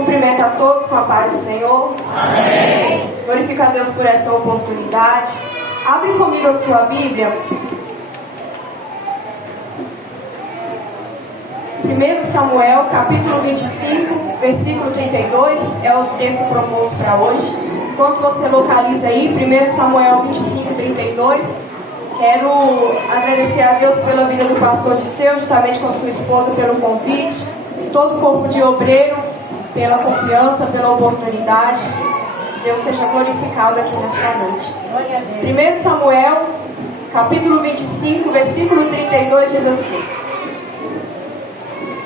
Cumprimento a todos com a paz do Senhor. Amém. Glorifico a Deus por essa oportunidade. Abre comigo a sua Bíblia. 1 Samuel, capítulo 25, versículo 32, é o texto proposto para hoje. Enquanto você localiza aí, 1 Samuel 25, 32, quero agradecer a Deus pela vida do pastor Disseu, juntamente com sua esposa, pelo convite, todo o corpo de obreiro, pela confiança, pela oportunidade. Deus seja glorificado aqui nessa noite. 1 Samuel, capítulo 25, versículo 32, diz assim: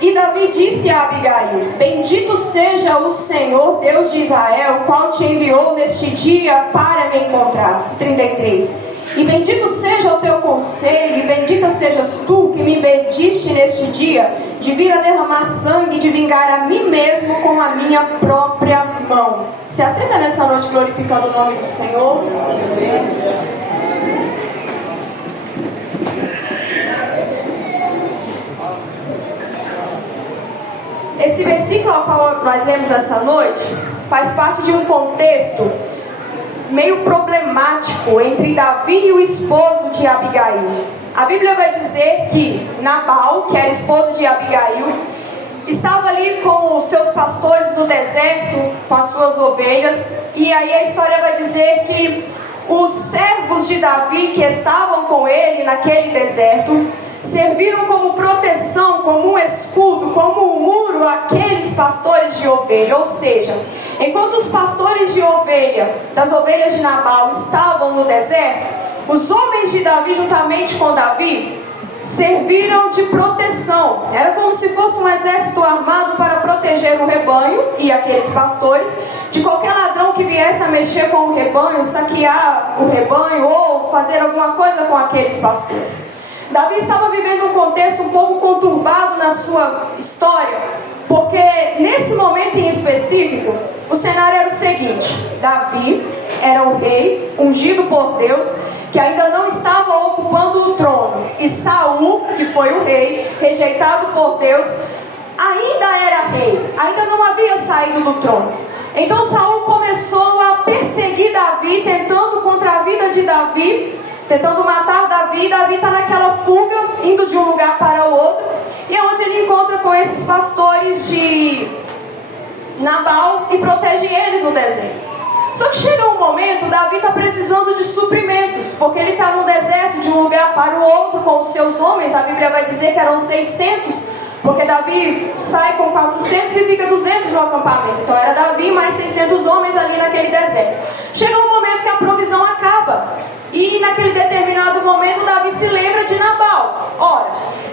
E Davi disse a Abigail: Bendito seja o Senhor, Deus de Israel, qual te enviou neste dia para me encontrar. 33. E bendito seja o teu conselho, e bendita sejas tu que me impediste neste dia de vir a derramar sangue, de vingar a mim mesmo com a minha própria mão. Se aceita nessa noite glorificando o nome do Senhor? Esse versículo ao qual nós lemos essa noite faz parte de um contexto meio problemático entre Davi e o esposo de Abigail. A Bíblia vai dizer que Nabal, que era esposo de Abigail, estava ali com os seus pastores no deserto, com as suas ovelhas, e aí a história vai dizer que os servos de Davi que estavam com ele naquele deserto serviram como proteção, como um escudo, como um muro àqueles pastores de ovelha. Ou seja, enquanto os pastores de ovelha, das ovelhas de Nabal, estavam no deserto, os homens de Davi, juntamente com Davi, serviram de proteção. Era como se fosse um exército armado para proteger o rebanho e aqueles pastores de qualquer ladrão que viesse a mexer com o rebanho, saquear o rebanho ou fazer alguma coisa com aqueles pastores. Davi estava vivendo um contexto um pouco conturbado na sua história, porque nesse momento em específico, o cenário era o seguinte: Davi era o rei, ungido por Deus, que ainda não estava ocupando o trono, e Saul, que foi o rei, rejeitado por Deus, ainda era rei, ainda não havia saído do trono. Então Saul começou a perseguir Davi, tentando contra a vida de Davi, tentando matar Davi. Davi está naquela fuga, indo de um lugar para o outro, e é onde ele encontra com esses pastores de Nabal e protege eles no deserto. Só que chega um momento, Davi está precisando de suprimentos, porque ele está no deserto, de um lugar para o outro com os seus homens. A Bíblia vai dizer que eram 600, porque Davi sai com 400 e fica 200 no acampamento. Então era Davi mais 600 homens ali naquele deserto. Chega um momento que a provisão acaba, e naquele determinado momento Davi se lembra de Nabal. Ora,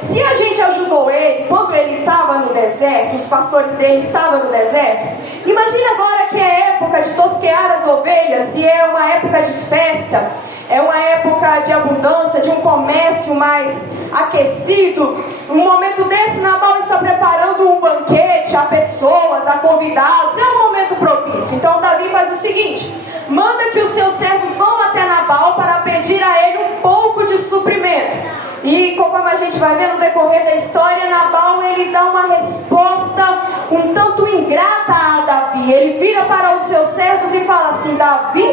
se a gente ajudou ele quando ele estava no deserto, os pastores dele estavam no deserto, imagine agora que é época de tosquear as ovelhas, e é uma época de festa, é uma época de abundância, de um comércio mais aquecido. Um momento desse, Nabal está preparando um banquete a pessoas, a convidados, é um momento propício. Então Davi faz o seguinte: manda que os seus servos vão até Nabal para pedir a ele um pouco de suprimento. E conforme a gente vai ver no decorrer da história, Nabal ele dá uma resposta um tanto ingrata a Davi. Ele vira para os seus servos e fala assim: Davi,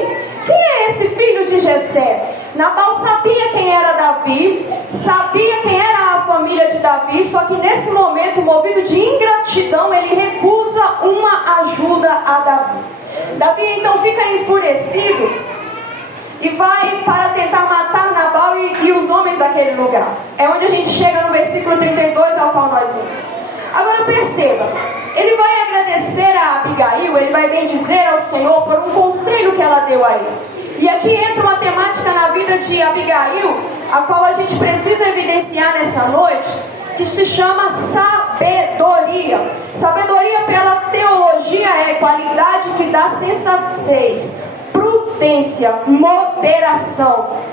quem é esse filho de Jessé? Nabal sabia quem era Davi, sabia quem era a família de Davi, só que nesse momento, movido de ingratidão, ele recusa uma ajuda a Davi. Davi então fica enfurecido e vai para tentar matar Nabal e os homens daquele lugar. É onde a gente chega no versículo 32 ao qual nós lemos. Agora perceba, ele vai agradecer a Abigail, ele vai bendizer ao Senhor por um conselho que ela deu a ele. E aqui entra uma temática na vida de Abigail, a qual a gente precisa evidenciar nessa noite, que se chama sabedoria. Sabedoria pela teologia é qualidade que dá sensatez, prudência, moderação.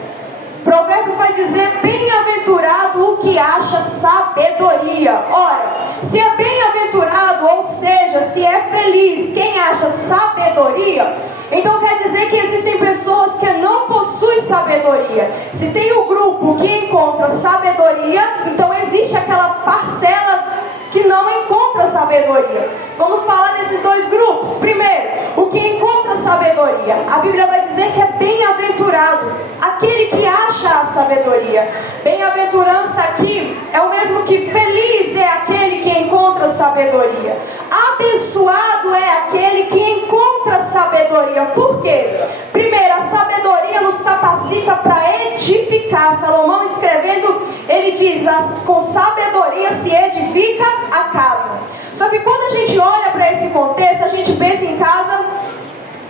Provérbios vai dizer: bem-aventurado o que acha sabedoria. Ora, se é bem-aventurado, ou seja, se é feliz quem acha sabedoria, então quer dizer que existem pessoas que não possuem sabedoria. Se tem um grupo que encontra sabedoria, então existe aquela parcela que não encontra sabedoria. Vamos falar desses dois grupos. pontos. Primeiro, o que encontra sabedoria. A Bíblia vai dizer que é bem-aventurado aquele que acha a sabedoria. Bem-aventurança aqui é o mesmo que feliz é aquele que encontra sabedoria. Abençoado é aquele que encontra sabedoria. Por quê? Primeiro, a sabedoria nos capacita para edificar. Salomão escrevendo, ele diz: com sabedoria se edifica a casa. Só que quando a gente olha para esse contexto, a gente pensa em casa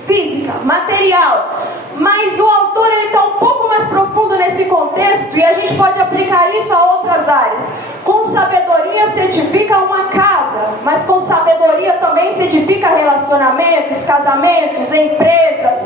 física, material. Mas o autor está um pouco mais profundo nesse contexto, e a gente pode aplicar isso a outras áreas. Com sabedoria se edifica uma casa, mas com sabedoria também se edifica relacionamentos, casamentos, empresas.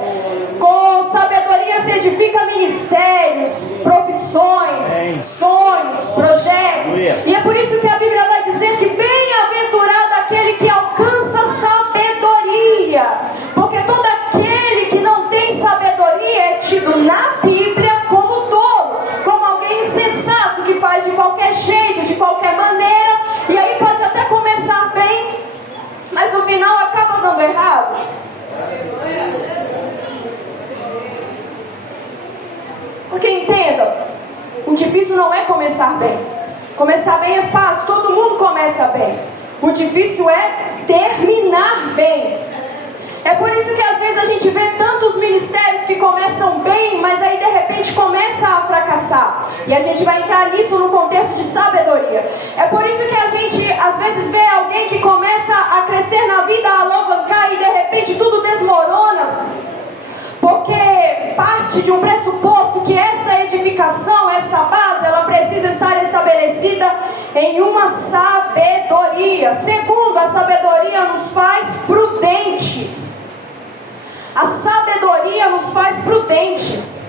Com sabedoria se edifica ministérios, profissões, sonhos, projetos. E é por isso que a Bíblia vai dizer que bem-aventurado aquele que alcança sabedoria. Porque todo aquele que não tem sabedoria é tido na Bíblia como tolo, como alguém insensato que faz de qualquer jeito, de qualquer maneira. E aí pode até começar bem, mas no final acaba dando errado. Porque entenda, o difícil não é começar bem. Começar bem é fácil, todo mundo começa bem. O difícil é terminar bem. É por isso que às vezes a gente vê tantos ministérios que começam bem, mas aí de repente começa a fracassar. E a gente vai entrar nisso no contexto de sabedoria. É por isso que a gente às vezes vê alguém que começa a crescer na vida, a alavancar, e de repente tudo desmorona. Porque parte de um pressuposto que essa edificação, essa base, ela precisa estar estabelecida em uma sabedoria. Segundo, a sabedoria nos faz prudentes. A sabedoria nos faz prudentes.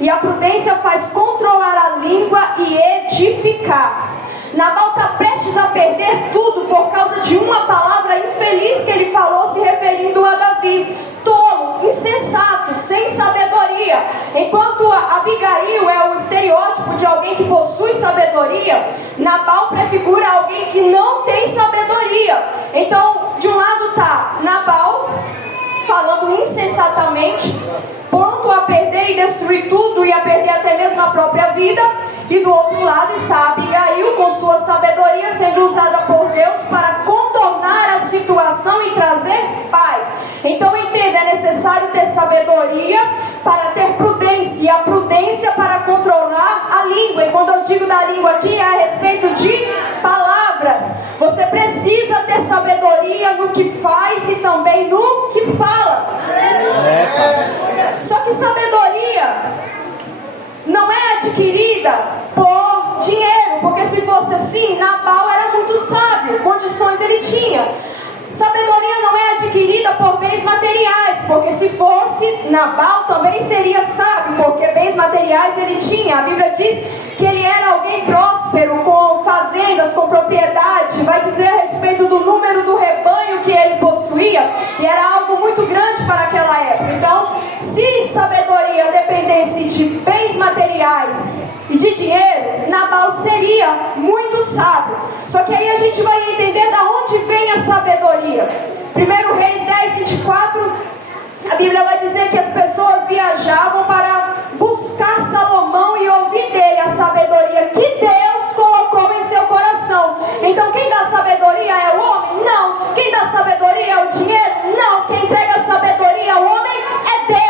E a prudência faz controlar a língua e edificar. Nabal está prestes a perder tudo por causa de uma palavra infeliz que ele falou, se referindo a Davi. Tolo, insensato, sem sabedoria. Enquanto Abigail é o estereótipo de alguém que possui sabedoria, Nabal prefigura alguém que não tem sabedoria. Então, de um lado está Nabal falando insensatamente, pronto a perder e destruir tudo, e a perder até mesmo a própria vida. E do outro lado está Abigail com sua sabedoria sendo usada por Deus para contornar a situação e trazer paz. Então entenda, é necessário ter sabedoria para ter prudência, e a prudência para controlar a língua. E quando eu digo da língua aqui, é a respeito de palavras. Você precisa ter sabedoria no que faz e também no que fala. Só que sabedoria não é adquirida por dinheiro, porque se fosse assim, Nabal era muito sábio, condições ele tinha. Sabedoria não é adquirida por bens materiais, porque se fosse, Nabal também seria sábio, porque bens materiais ele tinha. A Bíblia diz que ele era alguém próspero, com fazendas, com propriedade. Vai dizer a respeito do número do rebanho que ele possuía, e era algo muito grande para aquela época. Então, se sabedoria dependesse de bens materiais e de dinheiro, Nabal seria muito sábio. Só que aí a gente vai entender da onde vem a sabedoria. 1 Reis 10, 24, a Bíblia vai dizer que as pessoas viajavam para buscar Salomão e ouvir dele a sabedoria que Deus colocou em seu coração. Então quem dá sabedoria é o homem? Não. Quem dá sabedoria é o dinheiro? Não. Quem entrega a sabedoria ao homem é Deus.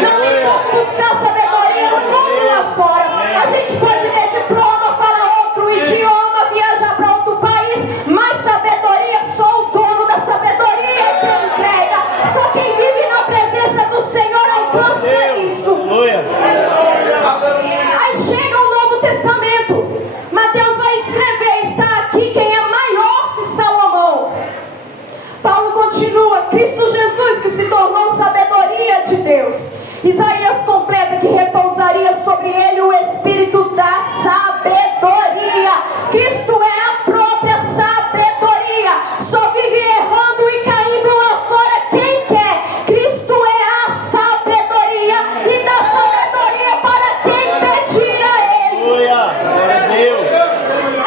Não tem como buscar sabedoria no mundo lá fora. A gente pode ter diploma, falar outro idioma, viajar para outro país, mas sabedoria, só o dono da sabedoria é quem entrega. Só quem vive na presença do Senhor alcança isso. Aí chega o Novo Testamento. Mateus vai escrever, está aqui quem é maior que Salomão. Paulo continua, Cristo Jesus que se tornou sabedoria de Deus. Isaías completa que repousaria sobre ele o Espírito da sabedoria. Cristo é a própria sabedoria. Só vive errando e caindo lá fora quem quer. Cristo é a sabedoria e dá sabedoria para quem pedir a ele.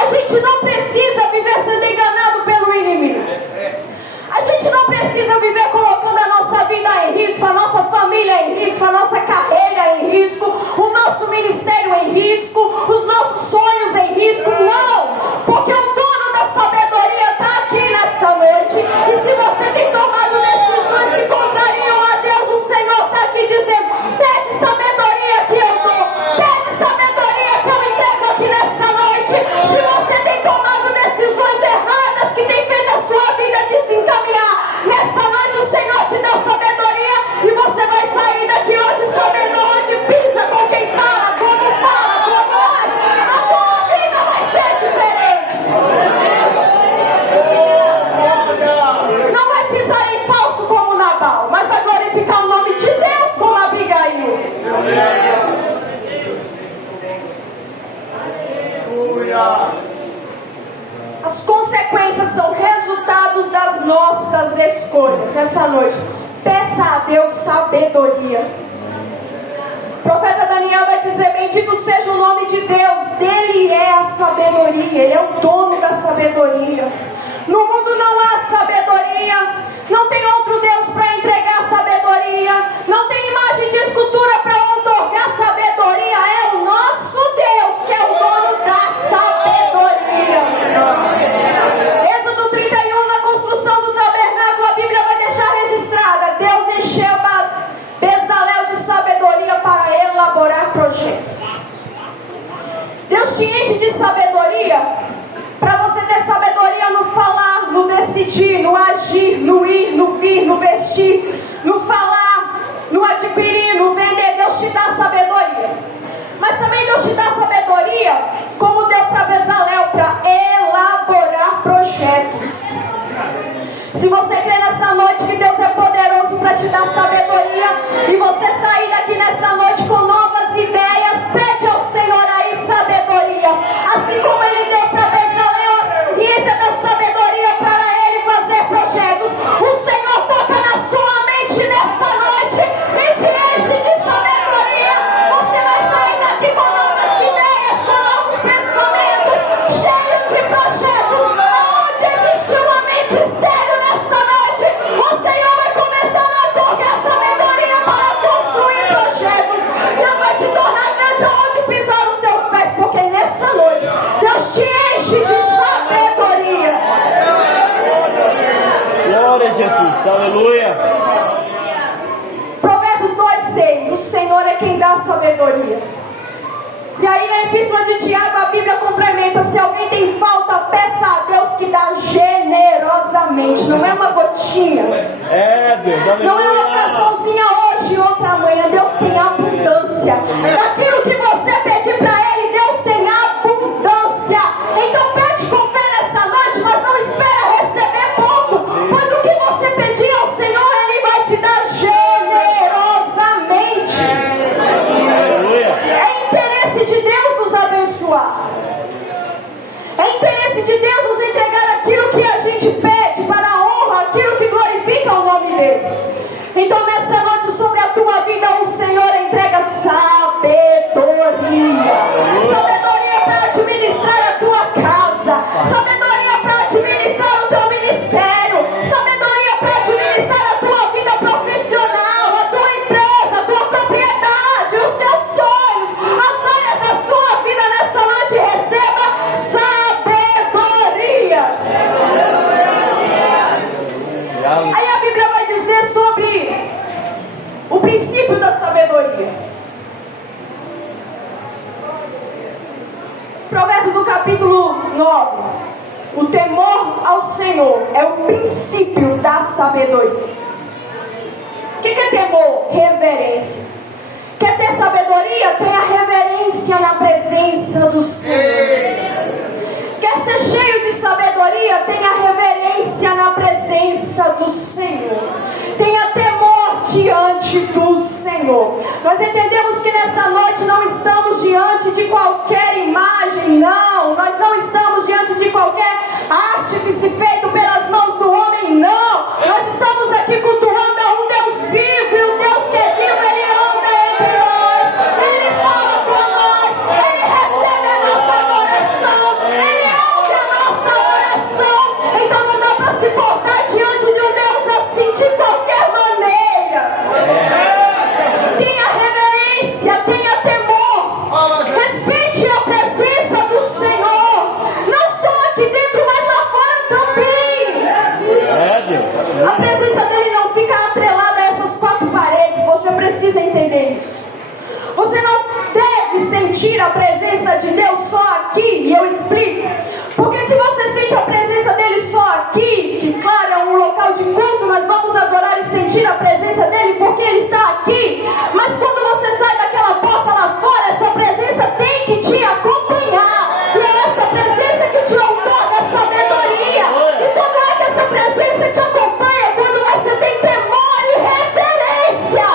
A gente não precisa viver sendo enganado pelo inimigo. A gente não precisa viver com risco, os nossos sonhos em risco. Não, porque o dono da sabedoria está aqui nessa noite. E se você tem tomado decisões que contrariam a Deus, o Senhor está aqui dizendo: pede sabedoria que eu dou, pede sabedoria que eu entrego aqui nessa noite. Se você tem tomado decisões erradas que tem feito a sua vida desencaminhar, nessa noite o Senhor te dá sabedoria e você vai sair daqui hoje sabendo onde pisa, com quem fala, como age. A tua vida vai ser diferente. Não vai pisar em falso como Nabal, mas vai glorificar o nome de Deus como Abigail. As consequências são resultados das nossas escolhas. Nessa noite, peça a Deus sabedoria. O profeta Daniel vai dizer: bendito seja o nome de Deus, dele é a sabedoria, ele é o dono da sabedoria. No mundo não há sabedoria, não tem outro Deus para entregar sabedoria, não tem imagem de escultura para otorgar sabedoria. É o nosso Deus que é o dono da sabedoria. Êxodo 31, na construção do tabernáculo, a Bíblia vai deixar registrada: Deus encheu Bezalel de sabedoria para elaborar projetos. Deus te enche de sabedoria para você ter sabedoria no falar, no decidir, no agir, no ir, no vir, no vestir, no falar, no adquirir, no vender. Deus te dá sabedoria. Mas também Deus te dá sabedoria, como deu para Bezalel, para elaborar projetos. Se você crê nessa noite que Deus é poderoso para te dar sabedoria, e você sair daqui nessa noite com novas ideias, pede ao Senhor aí sabedoria. Assim como Ele deu para Bezalel a ciência da sabedoria para ele fazer projetos, o Senhor toca na sua mente nessa noite e te enche de sabedoria. Você vai sair daqui com novas ideias, com novos pensamentos, cheio de projetos. Onde existiu uma mente estéril nessa noite, o Senhor vai começar a otorgar sabedoria para construir projetos. Deus vai te tornar grande aonde pisar os teus pés, porque nessa noite Deus te enche de sabedoria. Glória a Jesus, aleluia. Provérbios 2:6, o Senhor é quem dá sabedoria. E aí na epístola de Tiago a Bíblia complementa: se alguém tem falta, peça a Deus que dá generosamente. Não é uma gotinha, Deus, aleluia. não é uma fraçãozinha hoje e outra amanhã. Deus tem abundância. Daquilo que você pedir para Ele, Deus tem abundância. Então pede com fé nessa noite, mas não espera receber pouco, pois o que você pedir ao Senhor, Ele vai te dar generosamente. É interesse de Deus nos abençoar. É interesse de Deus nos entregar aquilo que a gente pede para a honra, aquilo que glorifica o nome dele. Então nessa noite sobre a tua vida o Senhor entrega sabedoria. Sabedoria para administrar a tua casa, sabedoria para administrar o teu ministério, sabedoria para administrar a tua vida profissional, a tua empresa, a tua propriedade, os teus sonhos, as áreas da sua vida. Nessa noite receba sabedoria. Aí a Bíblia vai dizer sobre o princípio da sabedoria. Provérbios no capítulo 9. O temor ao Senhor é o princípio da sabedoria. O que é temor? Reverência. Quer ter sabedoria? Tenha reverência na presença do Senhor. Quer ser cheio de sabedoria? Tenha reverência na presença do Senhor. Tenha temor diante do Senhor. Nós entendemos que nessa noite não estamos diante de qualquer imagem, não. Nós não estamos diante de qualquer artífice feito pelas mãos do homem, não. Nós estamos aqui cultuando a um Deus vivo, e o Deus que é vivo, Ele anda entre nós, Ele fala com nós, Ele recebe a nossa adoração, Ele ouve a nossa oração. Então não dá para se portar diante de um Deus assim de qualquer maneira. Tenha reverência, tenha temor, respeite A presença dele não fica atrelada a essas quatro paredes. Você precisa entender isso. Você não deve sentir a presença de Deus só aqui, e eu explico. Porque se você sente a presença dele só aqui, que claro é um local de culto, nós vamos adorar e sentir a presença dele porque ele está aqui. Mas quando você sai daquela porta lá fora, essa presença tem que te acompanhar. E é essa presença que te outorga a sabedoria. E quando é que essa presença te acompanha? Quando você tem temor e reverência.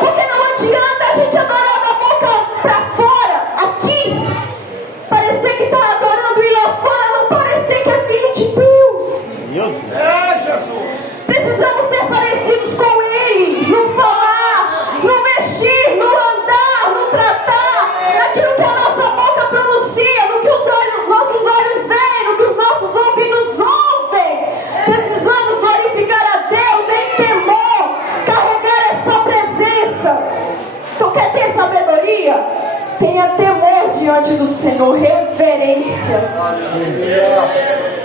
Porque não adianta a gente adorar da boca pra fora, aqui, parecer que está adorando, e lá fora não parecer que é filho de Deus. Precisamos ser parecidos com ele, no falar, no vestir, no andar, no tratar, naquilo que a nossa boca pronuncia, no que os nossos olhos veem, no que os nossos ouvidos ouvem. Precisamos glorificar a Deus em temor, carregar essa presença. Então, quer ter sabedoria? Tenha temor diante do Senhor, reverência.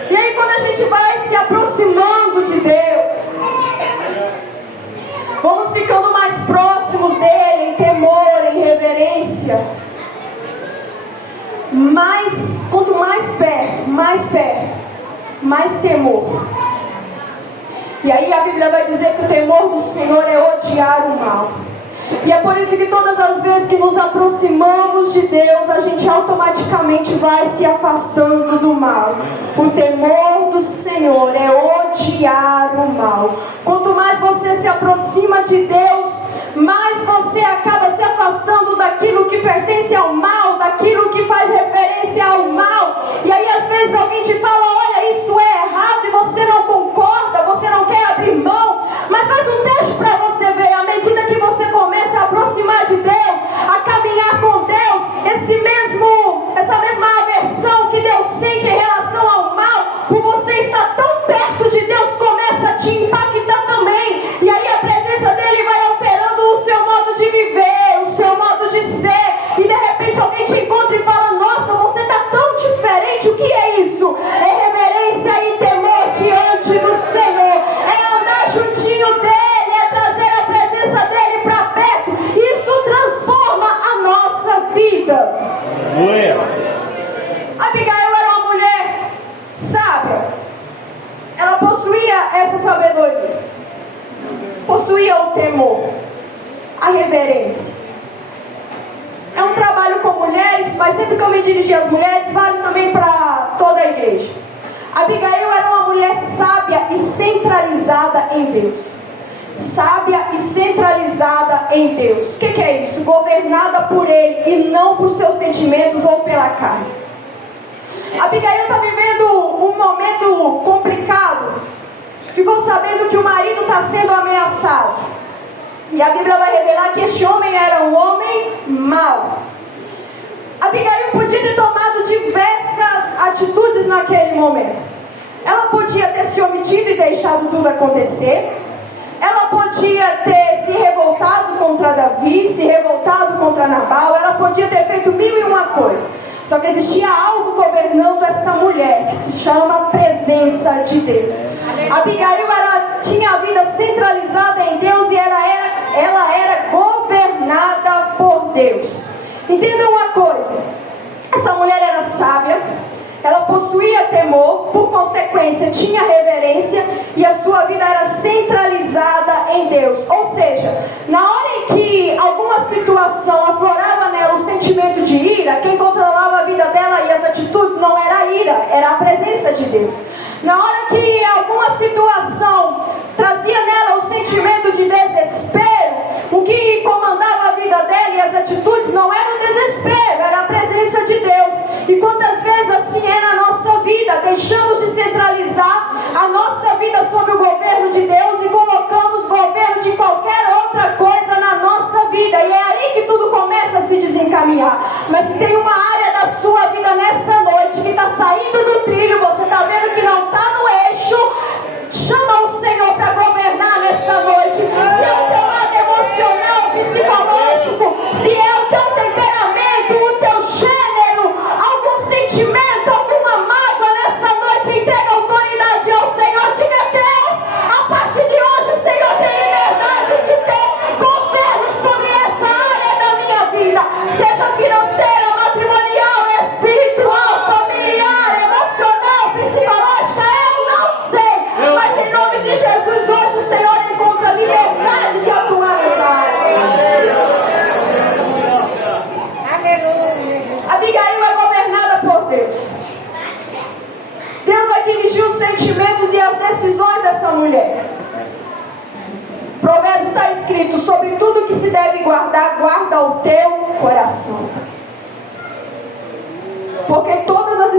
E aí quando a gente vai se aproximando de Deus, vamos ficando mais próximos dele, em temor, em reverência. Mas quanto mais perto, mais temor. E aí a Bíblia vai dizer que o temor do Senhor é odiar o mal. E é por isso que todas as vezes que nos aproximamos de Deus, a gente automaticamente vai se afastando do mal. O temor do Senhor é odiar o mal. Quanto mais você se aproxima de Deus, mais você acaba se afastando daquilo que pertence ao mal, daquilo que faz referência ao mal. E aí às vezes alguém te fala, olha, isso é errado, e você não concorda, você não quer abrir mão. Mas faz um teste para você ver, à medida que você começa a aproximar de Deus, a caminhar com Deus, essa mesma aversão que Deus sente em relação ao mal, por você estar tão perto de Deus, começa a te impactar também. E aí a presença dele vai alterando o seu modo de viver, o seu modo de ser. E de repente alguém te encontra e fala, nossa, você está tão diferente. O que é isso? É reverência e temor diante do Senhor. É andar juntinho dele, é trazer a presença dele para perto. Isso transforma a nossa vida. Abigail era uma mulher sábia. Ela possuía essa sabedoria, possuía o temor, a reverência. É um trabalho com mulheres, mas sempre que eu me dirigi às mulheres, vale também para toda a igreja. Abigail era uma mulher sábia e centralizada em Deus. Sábia e centralizada em Deus. O que é isso? Governada por Ele e não por seus sentimentos ou pela carne. Abigail está vivendo um momento complicado. Ficou sabendo que o marido está sendo ameaçado. E a Bíblia vai revelar que este homem era um homem mau. Abigail podia ter tomado diversas atitudes naquele momento. Ela podia ter se omitido e deixado tudo acontecer. Ela podia ter se revoltado contra Davi, se revoltado contra Nabal. Ela podia ter feito 1001 coisas. Só que existia algo governando essa mulher, que se chama presença de Deus. Abigail tinha a vida centralizada em Deus e ela era governada por Deus. Entenda uma coisa, essa mulher era sábia, ela possuía temor, por consequência tinha reverência, e a sua vida era centralizada em Deus. Ou seja, na hora em que alguma situação aflorava nela o sentimento de ira, quem controlava a vida dela e as atitudes não era a ira, era a presença de Deus. Na hora que alguma situação trazia nela o sentimento de desespero, o que comandava a vida dela e as atitudes não era o desespero, era a presença de Deus. E quantas vezes assim é na nossa vida, deixamos de centralizar a nossa vida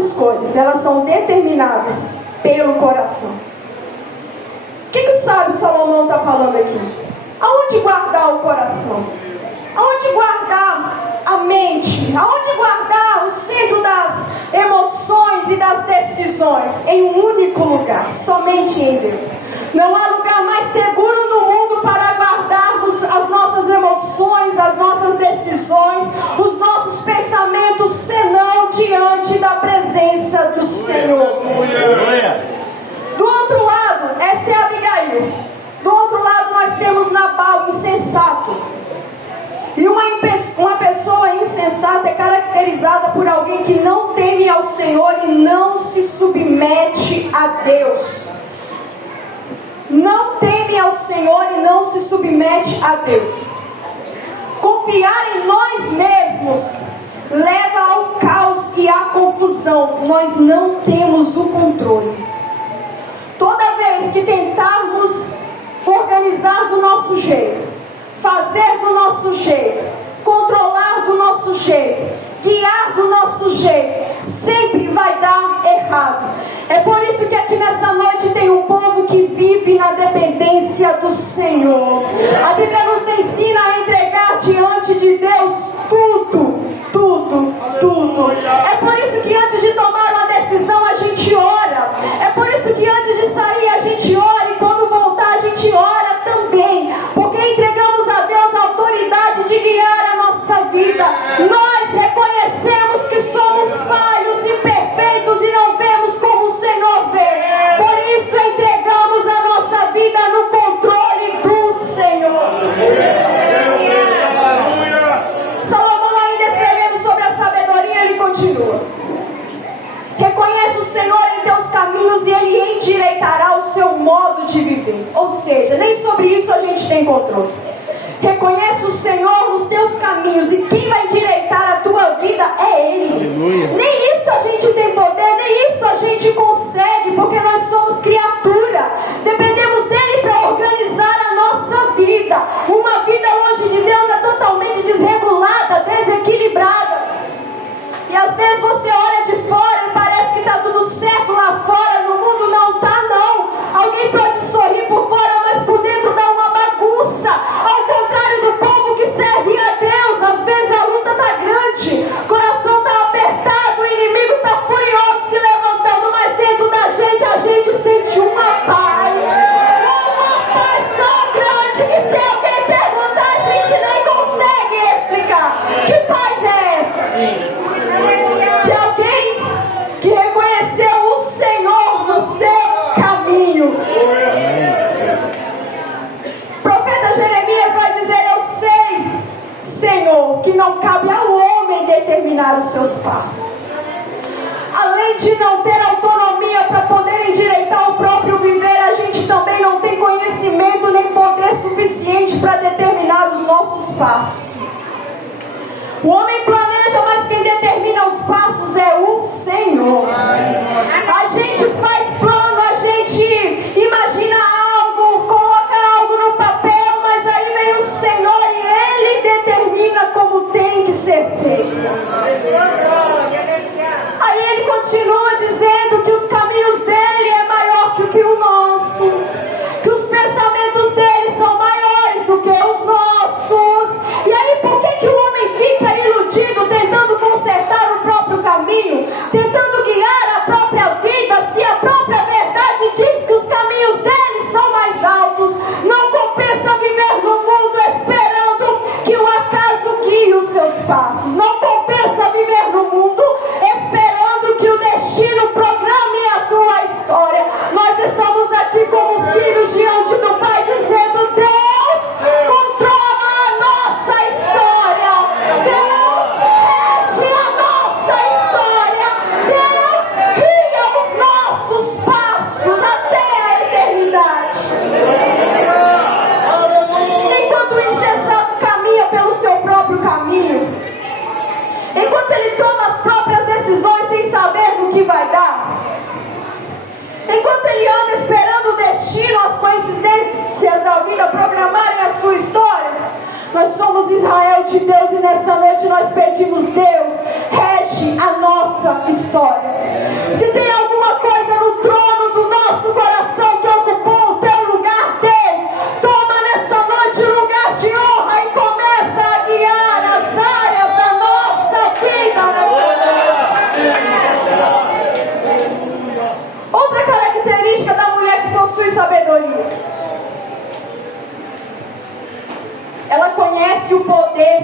escolhas, elas são determinadas pelo coração. O que o sábio Salomão está falando aqui? Aonde guardar o coração? Aonde guardar a mente? Aonde guardar o centro das emoções e das decisões? Em um único lugar, somente em Deus. Não há lugar mais seguro no mundo para guardarmos as nossas emoções, as nossas decisões, os nossos pensamentos, senão diante da presença do Senhor. Do outro lado, essa é Abigail. Do outro lado nós temos Nabal, insensato. E uma pessoa insensata é caracterizada por alguém que não teme ao Senhor e não se submete a Deus. Não teme ao Senhor e não se submete a Deus. Confiar em nós mesmos leva ao caos e à confusão. Nós não temos o controle. Toda vez que tentarmos organizar do nosso jeito, fazer do nosso jeito, controlar do nosso jeito, guiar do nosso jeito, sempre vai dar errado. É por isso que aqui nessa noite tem um povo que vive na dependência do Senhor. A Bíblia nos ensina a entregar diante de Deus tudo, tudo, tudo. É por isso que antes de tomar uma decisão a gente ora. É por isso que antes de sair a gente ora, e quando voltar a gente ora também, porque entregamos a Deus a autoridade de guiar a nossa vida. Nós reconhecemos que somos falhos, imperfeitos e não vemos como o Senhor vê. Por isso entregamos a nossa vida no controle do Senhor. Salomão, ainda escrevendo sobre a sabedoria, ele continua: reconheça o Senhor em teus caminhos e Ele endireitará o seu modo de viver. Ou seja, nem sobre isso a gente tem controle. Reconheça o Senhor nos teus caminhos, e quem vai endireitar a tua vida é Ele. Aleluia. Nem isso a gente tem poder, nem isso a gente consegue, porque nós somos criatura. Dependemos dEle para organizar a nossa vida. Uma vida longe de Deus é totalmente desregulada, desequilibrada. E às vezes você olha de fora e parece que está tudo certo lá fora. No mundo não está, não. Alguém pode sorrir por fora, mas por dentro dá uma bagunça. Ao contrário do povo que serve a Deus, às vezes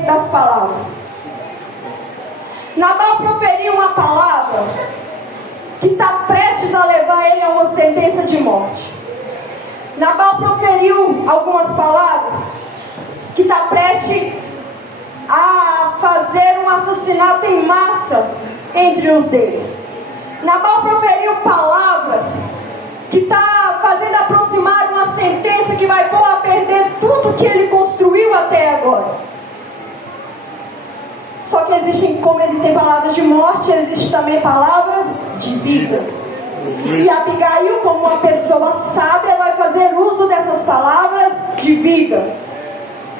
das palavras. Nabal proferiu uma palavra que está prestes a levar ele a uma sentença de morte. Nabal proferiu algumas palavras que está prestes a fazer um assassinato em massa entre os deles. Nabal proferiu palavras que está fazendo aproximar uma sentença que vai pôr a perder tudo que ele construiu até agora. Só que como existem palavras de morte, existem também palavras de vida. E Abigail, como uma pessoa sábia, vai fazer uso dessas palavras de vida.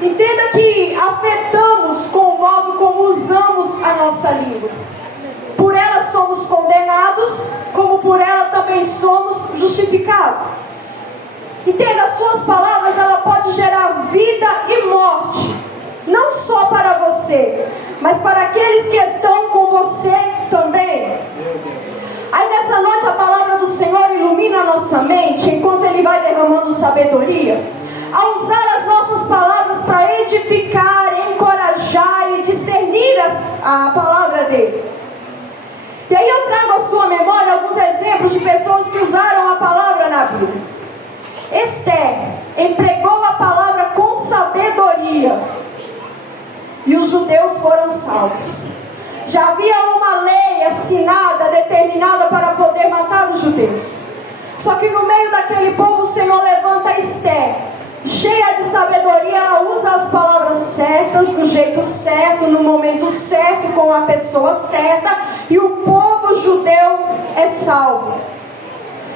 Entenda que afetamos com o modo como usamos a nossa língua. Por ela somos condenados, como por ela também somos justificados. Entenda, as suas palavras, ela pode gerar vida e morte. Não só para você, mas para aqueles que estão com você também. Aí nessa noite a palavra do Senhor ilumina a nossa mente, enquanto Ele vai derramando sabedoria, a usar as nossas palavras para edificar, encorajar e discernir a palavra dEle. E aí eu trago à sua memória alguns exemplos de pessoas que usaram a palavra na Bíblia. Esther empregou a palavra com sabedoria e os judeus foram salvos. Já havia uma lei assinada, determinada para poder matar os judeus. Só que no meio daquele povo o Senhor levanta Esther, cheia de sabedoria. Ela usa as palavras certas, do jeito certo, no momento certo, com a pessoa certa, e o povo judeu é salvo.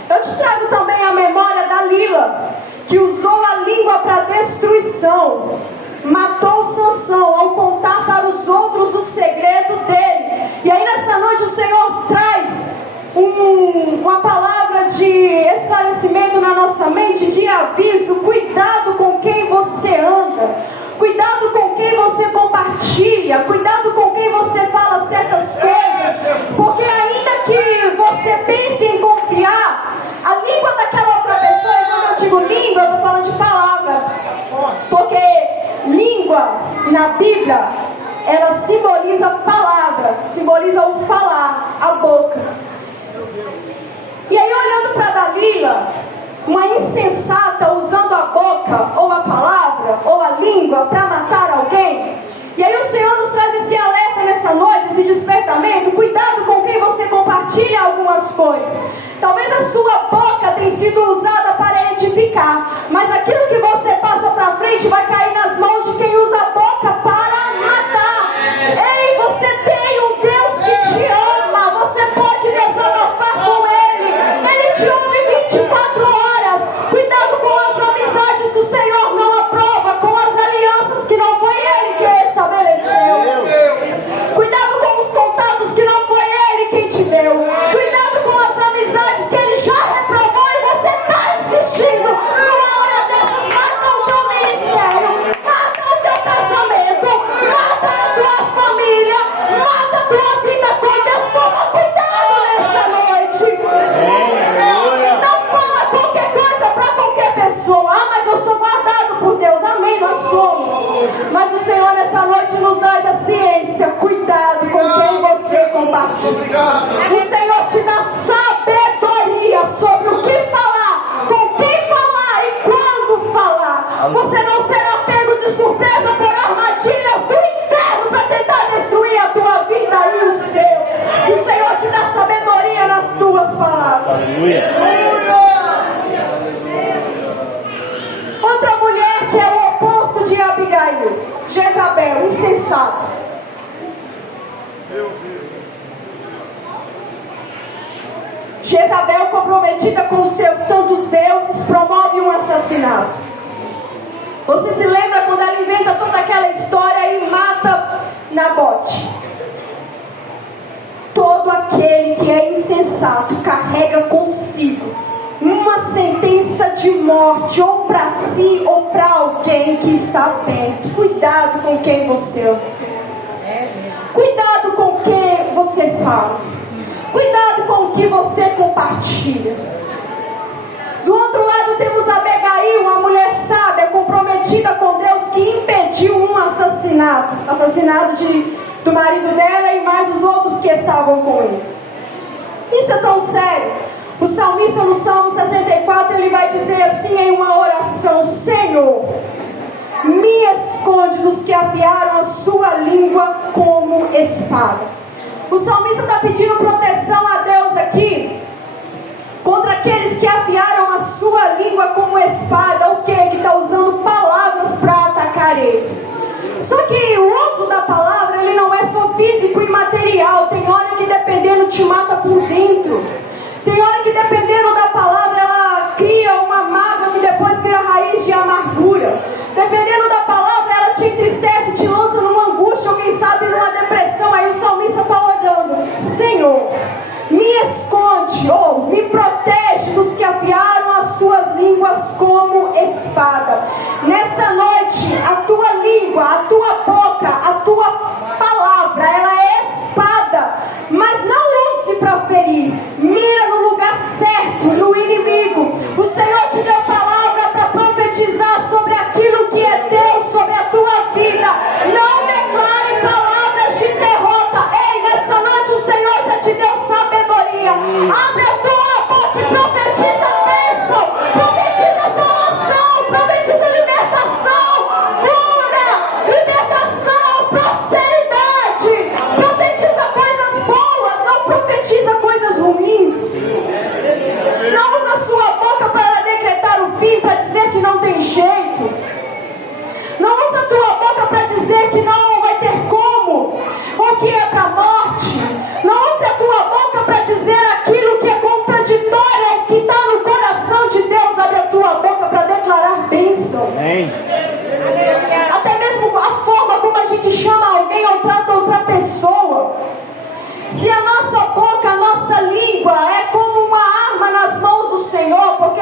Eu te trago também a memória da Lila, que usou a língua para destruição. Matou Sansão ao contar para os outros o segredo dele. E aí nessa noite o Senhor traz uma palavra de esclarecimento na nossa mente, de aviso. Cuidado com quem você anda, cuidado com quem você compartilha, cuidado com quem você fala certas coisas, porque ainda que você pense em confiar, a língua daquela outra pessoa, e quando eu digo língua, eu estou falando de palavra, porque língua na Bíblia, ela simboliza palavra, simboliza o falar, a boca. E aí, olhando para Dalila, uma insensata usando a boca, ou a palavra, ou a língua para matar alguém. E aí o Senhor nos traz esse alerta nessa noite, esse despertamento. Cuidado com quem você compartilha algumas coisas. Talvez a sua boca tenha sido usada para edificar, mas aquilo que você passa para frente vai cair nas mãos de quem usa a boca para matar. Ei, você tem um Deus que te ama. Você pode desabafar com Ele. Ele te ouve 24 horas. Cuidado com as amizades que o Senhor não aprova, com as alianças que não foi Ele que estabeleceu. Cuidado com os contatos que não foi Ele quem te deu. Cuidado com as amizades que Ele já reprovou e você está insistindo. Numa hora dessas, mata o teu ministério, mata o teu casamento, mata a tua família, mata a tua vida com Deus. Toma cuidado nessa noite. Não fala qualquer coisa para qualquer pessoa. Ah, mas eu sou guardado por Deus. Amém, nós somos. Mas o Senhor nessa noite nos dá a ciência. Cuidado com quem você compartilha. O Senhor te dá sabedoria sobre o que falar, com quem falar e quando falar. Você não será pego de surpresa por armadilhas do inferno para tentar destruir a tua vida e os seus. O Senhor te dá sabedoria nas tuas palavras. Aleluia. Outra mulher que é o oposto de Abigail, Jezabel, insensata. Jezabel, comprometida com os seus tantos deuses, promove um assassinato. Você se lembra quando ela inventa toda aquela história e mata Nabote? Todo aquele que é insensato carrega consigo uma sentença de morte, ou para si ou para alguém que está perto. Cuidado com quem você ama. Cuidado com quem você fala. Cuidado com o que você compartilha. Do outro lado temos Abigail, uma mulher sábia, comprometida com Deus, que impediu um assassinato. assassinato do marido dela e mais os outros que estavam com eles. Isso é tão sério. O salmista no Salmo 64, ele vai dizer assim em uma oração: Senhor, me esconde dos que afiaram a sua língua como espada. O salmista está pedindo proteção a Deus aqui contra aqueles que afiaram a sua língua como espada. O que? Que está usando palavras para atacar ele. Só que o uso da palavra, ele não é só físico e material. Tem hora que dependendo te mata por dentro. Tem hora que dependendo da palavra ela cria uma mágoa que depois vira raiz de amargura. Dependendo da palavra ela te entristece, te lança numa angústia ou quem sabe numa depressão. Aí o salmista está orando: Senhor, me esconde ou me protege dos que afiaram as suas línguas como espada. Nessa noite, a tua língua, a tua boca, a tua palavra, ela é espada, mas não use para ferir. Mira no lugar certo, no inimigo. O Senhor te deu palavra para profetizar sobre aquilo que é Deus, sobre a tua vida. Não declare palavras de derrota. Ei, nessa noite o Senhor já te deu sabedoria. Abre a tua boca e profetiza bênção, profetiza salvação, profetiza libertação, cura, libertação, prosperidade. Profetiza coisas boas, não profetiza coisas ruins. Não usa a sua boca para decretar o fim, para dizer que não tem jeito. Não usa a tua boca para dizer que não vai ter como, ou que é para a morte. Não use a tua boca para dizer aquilo que é contraditório ao que está no coração de Deus. Abre a tua boca para declarar bênção. Amém. Até mesmo a forma como a gente chama alguém ou trata outra pessoa. Se a nossa boca, a nossa língua é como uma arma nas mãos do Senhor, porque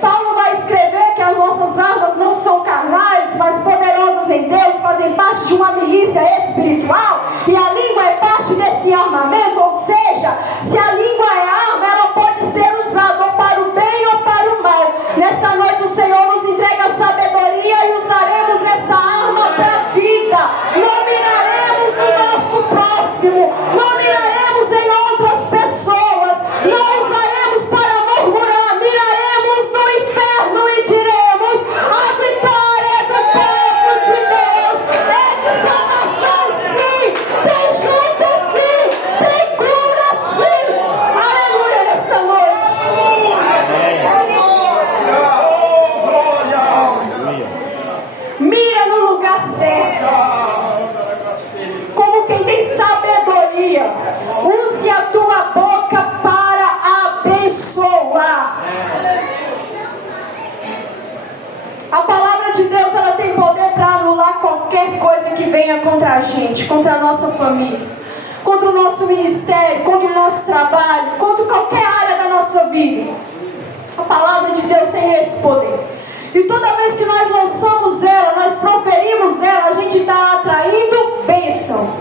Paulo vai escrever que as nossas armas não são carnais, mas poderosas em Deus, fazem parte de uma milícia espiritual, e a língua é parte desse armamento. Ou seja, se a língua é arma, ela pode ser usada ou para o bem ou para o mal. Nessa noite o Senhor nos entrega a sabedoria e usaremos essa arma para a vida. Não miraremos no nosso próximo, não miraremos em outras pessoas, não usaremos para murmurar, miraremos no inferno e diremos: a vitória é do povo de Deus, é de salvação sim, tem jeito sim, tem cura sim. Aleluia nessa noite. Mira no lugar certo. Como quem tem sabedoria, use a tua boca para abençoar. A palavra de Deus, ela tem poder para anular qualquer coisa que venha contra a gente, contra a nossa família, contra o nosso ministério, contra o nosso trabalho, contra qualquer área da nossa vida. A palavra de Deus tem esse poder. E toda vez que nós lançamos ela, nós proferimos ela, a gente está atraindo bênção.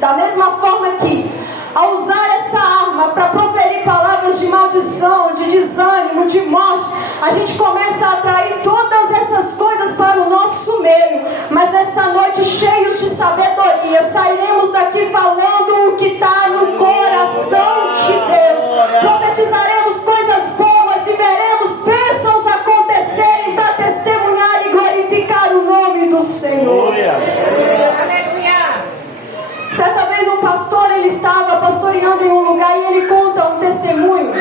Da mesma forma que, ao usar essa arma para proferir palavras de maldição, de desânimo, de morte, a gente começa a atrair todas essas coisas para o nosso meio. Mas nessa noite, cheios de sabedoria, sairemos daqui falando o que está no coração de Deus. Profetizaremos coisas boas e veremos bênçãos acontecerem para testemunhar e glorificar o nome do Senhor. Certa vez um pastor, ele estava pastoreando em um lugar e ele conta um testemunho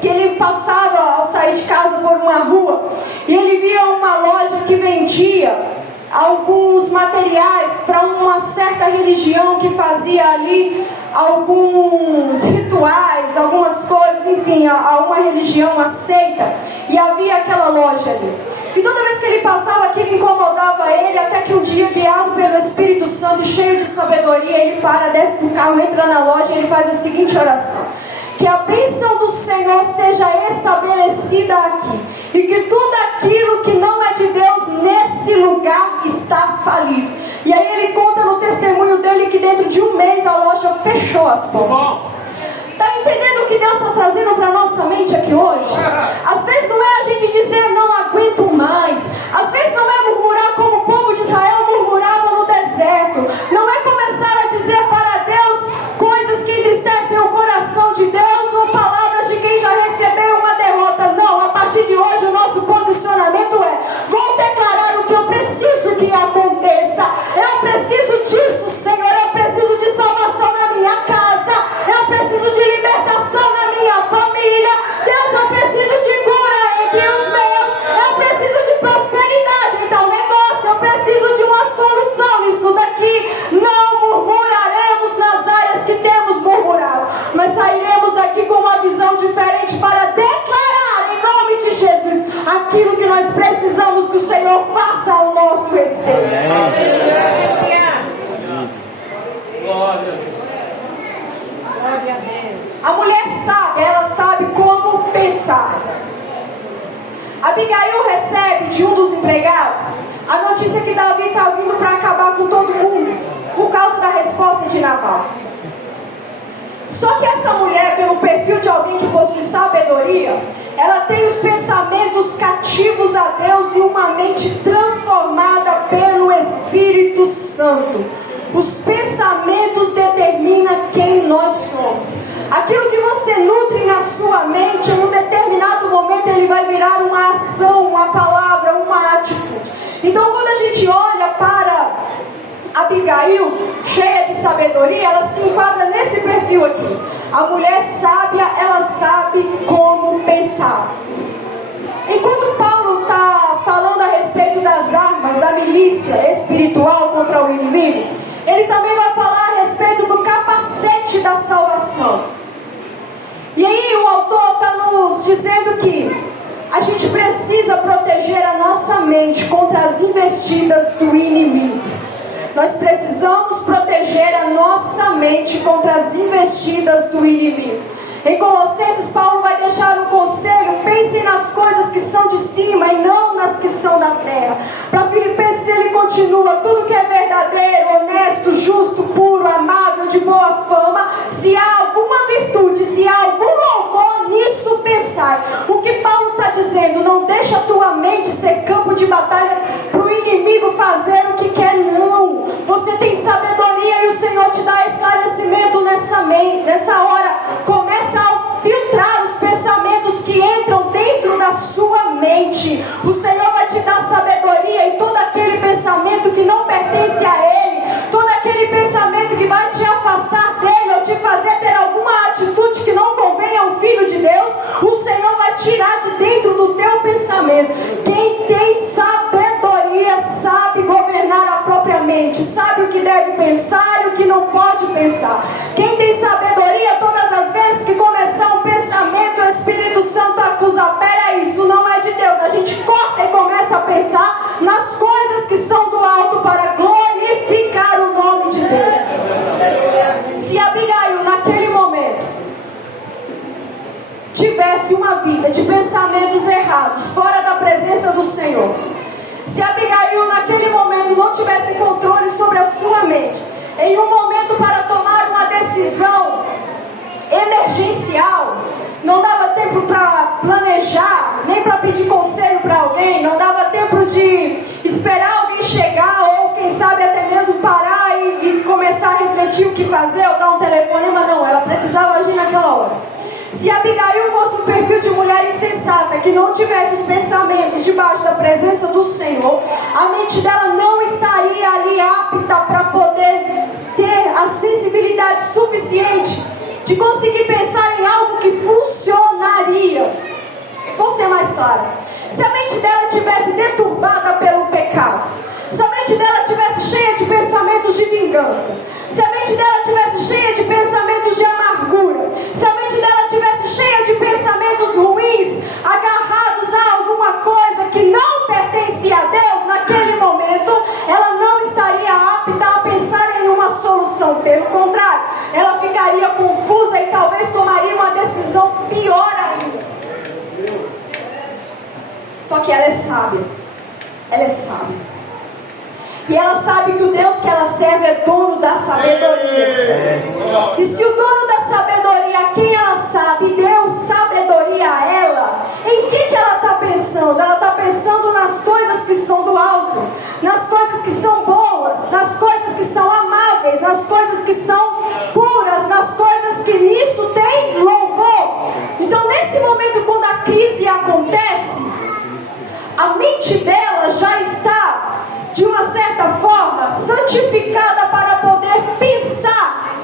que ele passava ao sair de casa por uma rua e ele via uma loja que vendia alguns materiais para uma certa religião que fazia ali alguns rituais, algumas coisas, enfim, alguma religião, uma seita, e havia aquela loja ali. E toda vez que ele passava, aquilo incomodava ele, até que um dia, guiado pelo Espírito Santo, cheio de sabedoria, ele para, desce do carro, entra na loja e ele faz a seguinte oração: que a bênção do Senhor seja estabelecida aqui, e que tudo aquilo que não é de Deus nesse lugar está falido. E aí ele conta no testemunho dele que dentro de um mês a loja fechou as portas. Está entendendo o que Deus está trazendo para a nossa mente aqui hoje? Às vezes não é a gente dizer não aguento mais. Às vezes não é murmurar como o povo de Israel murmurava no deserto. precisamos que o Senhor faça ao nosso respeito. A mulher sabe, ela sabe como pensar. Abigail recebe de um dos empregados a notícia que Davi está vindo para acabar com todo mundo, por causa da resposta de Nabal. Só que essa mulher, pelo perfil de alguém que possui sabedoria, ela tem os pensamentos cativos a Deus e uma mente transformada pelo Espírito Santo. Os pensamentos determinam quem nós somos. Aquilo que você nutre na sua mente, em um determinado momento ele vai virar uma ação, uma palavra, uma atitude. Então quando a gente olha para Abigail, cheia de sabedoria, ela se enquadra nesse perfil aqui. A mulher sábia, ela sabe como pensar. Enquanto Paulo está falando a respeito das armas, da milícia espiritual contra o inimigo, ele também vai falar a respeito do capacete da salvação. E aí o autor está nos dizendo que a gente precisa proteger a nossa mente contra as investidas do inimigo. Nós precisamos proteger a nossa mente contra as investidas do inimigo. Em Colossenses, Paulo vai deixar um conselho: pensem nas coisas que são de cima e não nas que são da terra. Para Filipenses ele continua: tudo que é verdadeiro, honesto, justo, puro, amável, de boa fama, se há alguma virtude, se há algum louvor, nisso pensai. O que Paulo está dizendo: não deixa a tua mente ser campo de batalha para o inimigo fazer o que quer, não. Você tem sabedoria e o Senhor te dá esclarecimento nessa hora. Começa a filtrar os pensamentos que entram dentro da sua mente. O Senhor vai te dar sabedoria, e todo aquele pensamento que não pertence a Ele, todo aquele pensamento que vai te afastar dele ou te fazer ter alguma atitude que não convém ao Filho de Deus, o Senhor vai tirar de dentro do teu pensamento. Quem tem sabedoria sabe governar a própria mente, sabe o que deve pensar e o que não pode pensar. Quem tem sabedoria, todas as vezes que começar um pensamento, o Espírito Santo acusa: pera, isso não é de Deus. A gente corta e começa a pensar nas coisas que são do alto para glorificar o nome de Deus. Se Abigail naquele momento tivesse uma vida de pensamentos errados, fora da presença do Senhor, se Abigail naquele momento não tivesse controle sobre a sua mente, em um momento para tomar uma decisão emergencial, não dava tempo para planejar, nem para pedir conselho para alguém, não dava tempo de esperar alguém chegar, ou quem sabe até mesmo parar e começar a refletir o que fazer, ou dar um telefonema. Não, ela precisava agir naquela hora. Se Abigail fosse um perfil de mulher insensata, que não tivesse os pensamentos debaixo da presença do Senhor, a mente dela não estaria ali apta para poder ter a sensibilidade suficiente de conseguir pensar em algo que funcionaria. Vou ser mais clara: se a mente dela estivesse deturbada pelo pecado, se a mente dela estivesse cheia de pensamentos de vingança, se a mente dela estivesse cheia de pensamentos de amargura, se a mente dela estivesse cheia de pensamentos ruins, agarrados a alguma coisa que não pertence a Deus, naquele momento ela não estaria apta a pensar em uma solução. Pelo contrário, ela ficaria confusa e talvez tomaria uma decisão pior ainda. Só que ela é sábia. Ela é sábia. E ela sabe que o Deus que ela serve é dono da sabedoria. E se o dono da sabedoria, a quem ela sabe, deu sabedoria a ela, em que ela está pensando? Ela está pensando nas coisas que são do alto, nas coisas que são boas, nas coisas que são amáveis, nas coisas que são puras, nas coisas que nisso tem louvor. Então, nesse momento, quando a crise acontece, a mente dela já está, de uma certa forma, santificada para poder pensar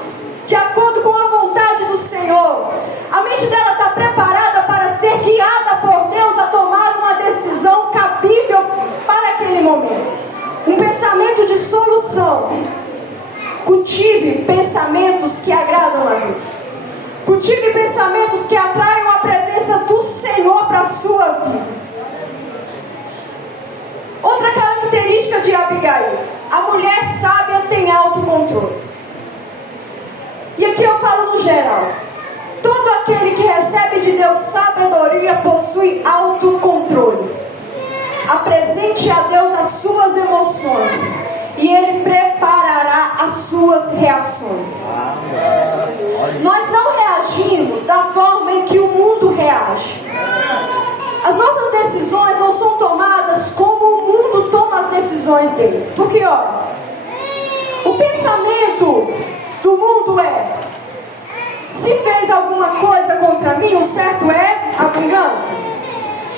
de acordo com a vontade do Senhor. A mente dela está preparada para ser guiada por Deus a tomar uma decisão cabível para aquele momento. Um pensamento de solução. Cultive pensamentos que agradam a Deus. Cultive pensamentos que atraiam a presença do Senhor para a sua vida. autocontrole. E aqui eu falo no geral. Todo aquele que recebe de Deus sabedoria possui autocontrole. Apresente a Deus as suas emoções e Ele preparará as suas reações. Nós não reagimos da forma em que o mundo reage. As nossas decisões não são tomadas como o mundo toma as decisões deles. Porque, olha, o pensamento do mundo é: se fez alguma coisa contra mim, o certo é a vingança.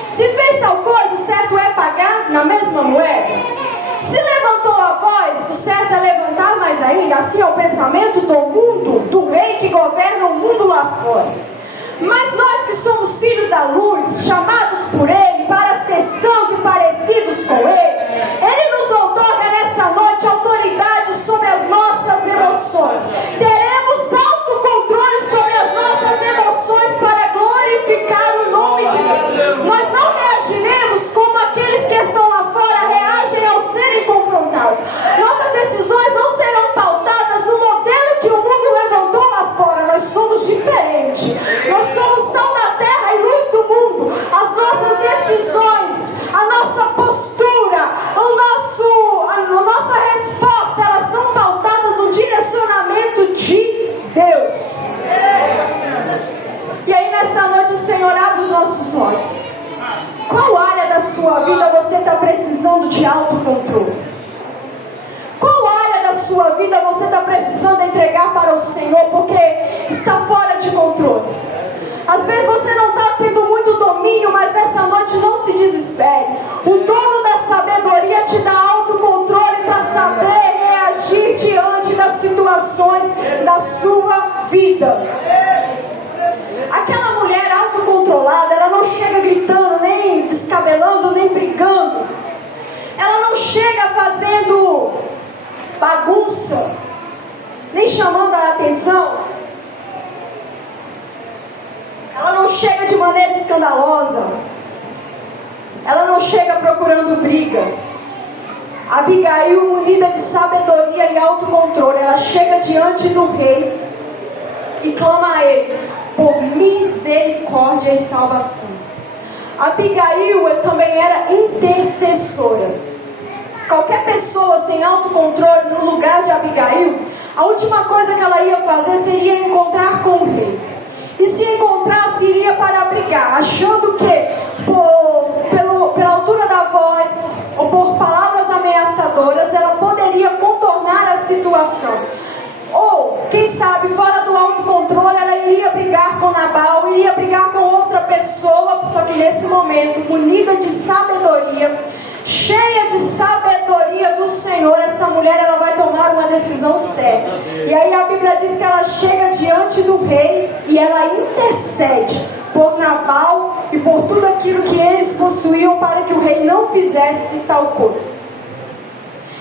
Se fez tal coisa, o certo é pagar na mesma moeda. Se levantou a voz, o certo é levantar mais ainda. Assim é o pensamento do mundo, do rei que governa o mundo lá fora. Mas nós que somos filhos da luz, chamados por Ele para ser santos e parecidos com Ele nos outorga nessa noite autoridade sobre as nossas emoções. Teremos autocontrole sobre as nossas emoções para glorificar o nome de Deus. Nós não reagiremos como aqueles que estão lá fora reagem ao serem confrontados. Nossas decisões não serão pautadas no modelo que o mundo levantou lá fora. Nós somos diferentes. Nós somos sal da terra e luz do mundo. As nossas decisões, a nossa postura, a nossa resposta, elas são pautadas no direcionamento de Deus. E aí nessa noite o Senhor abre os nossos olhos. Qual área da sua vida você está precisando de autocontrole? Qual área da sua vida você está precisando entregar para o Senhor porque está fora de controle? Às vezes você não está tendo muito domínio, mas nessa noite não se desespere. O dono da sabedoria te dá autocontrole para saber reagir diante das situações da sua vida. Aquela mulher autocontrolada, ela não chega gritando, nem descabelando, nem brigando. Ela não chega fazendo bagunça, nem chamando a atenção. Ela não chega de maneira escandalosa. Ela não chega procurando briga. Abigail, munida de sabedoria e autocontrole, ela chega diante do rei e clama a ele por misericórdia e salvação. Abigail também era intercessora. Qualquer pessoa sem autocontrole no lugar de Abigail, a última coisa que ela ia fazer seria encontrar com o rei. E se encontrasse, iria para brigar, achando que pela altura da voz ou por palavras ameaçadoras ela poderia contornar a situação. Ou, quem sabe, fora do autocontrole, ela iria brigar com Nabal, iria brigar com outra pessoa. Só que nesse momento, munida de sabedoria, cheia de sabedoria do Senhor, essa mulher ela vai tomar uma decisão certa. E aí a Bíblia diz que ela chega diante do rei e ela intercede por Nabal e por tudo aquilo que eles possuíam para que o rei não fizesse tal coisa.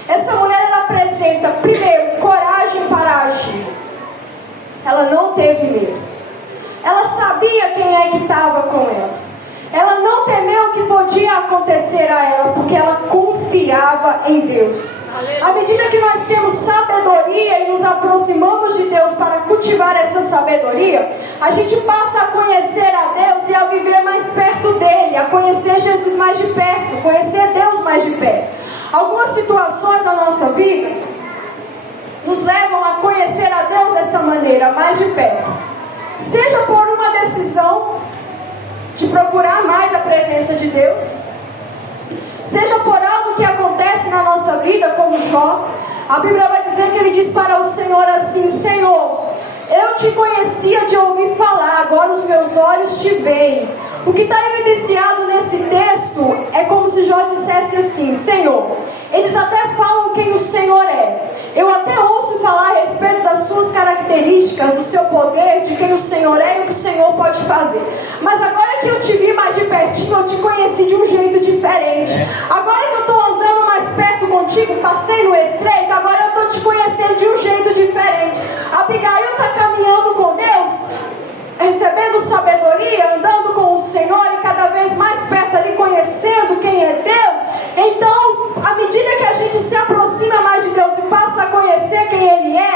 Essa mulher ela apresenta primeiro coragem para agir. Ela não teve medo. Ela sabia quem é que estava com ela. Ela não temeu o que podia acontecer a ela, porque ela confiava em Deus. À medida que nós temos sabedoria e nos aproximamos de Deus para cultivar essa sabedoria, a gente passa a conhecer a Deus e a viver mais perto dele, a conhecer Jesus mais de perto, conhecer Deus mais de perto. Algumas situações na nossa vida nos levam a conhecer a Deus dessa maneira, mais de perto. Seja por uma decisão de procurar mais a presença de Deus, seja por algo que acontece na nossa vida, como Jó. A Bíblia vai dizer que ele diz para o Senhor assim: Senhor, eu te conhecia de ouvir falar, agora os meus olhos te veem. O que está evidenciado nesse texto é como se Jó dissesse assim: Senhor, eles até falam quem o Senhor é. Eu até ouço falar a respeito das suas características, do seu poder, de quem o Senhor é e o que o Senhor pode fazer. Mas agora que eu te vi mais de pertinho, eu te conheci de um jeito diferente. Agora que eu estou andando mais perto contigo, passei no estreito, agora eu estou te conhecendo de um jeito diferente. Abigail está caminhando com Deus, recebendo sabedoria, andando com o Senhor e cada vez mais perto ali, conhecendo quem é Deus. Então, à medida que a gente se aproxima mais de Deus e passa a conhecer quem Ele é,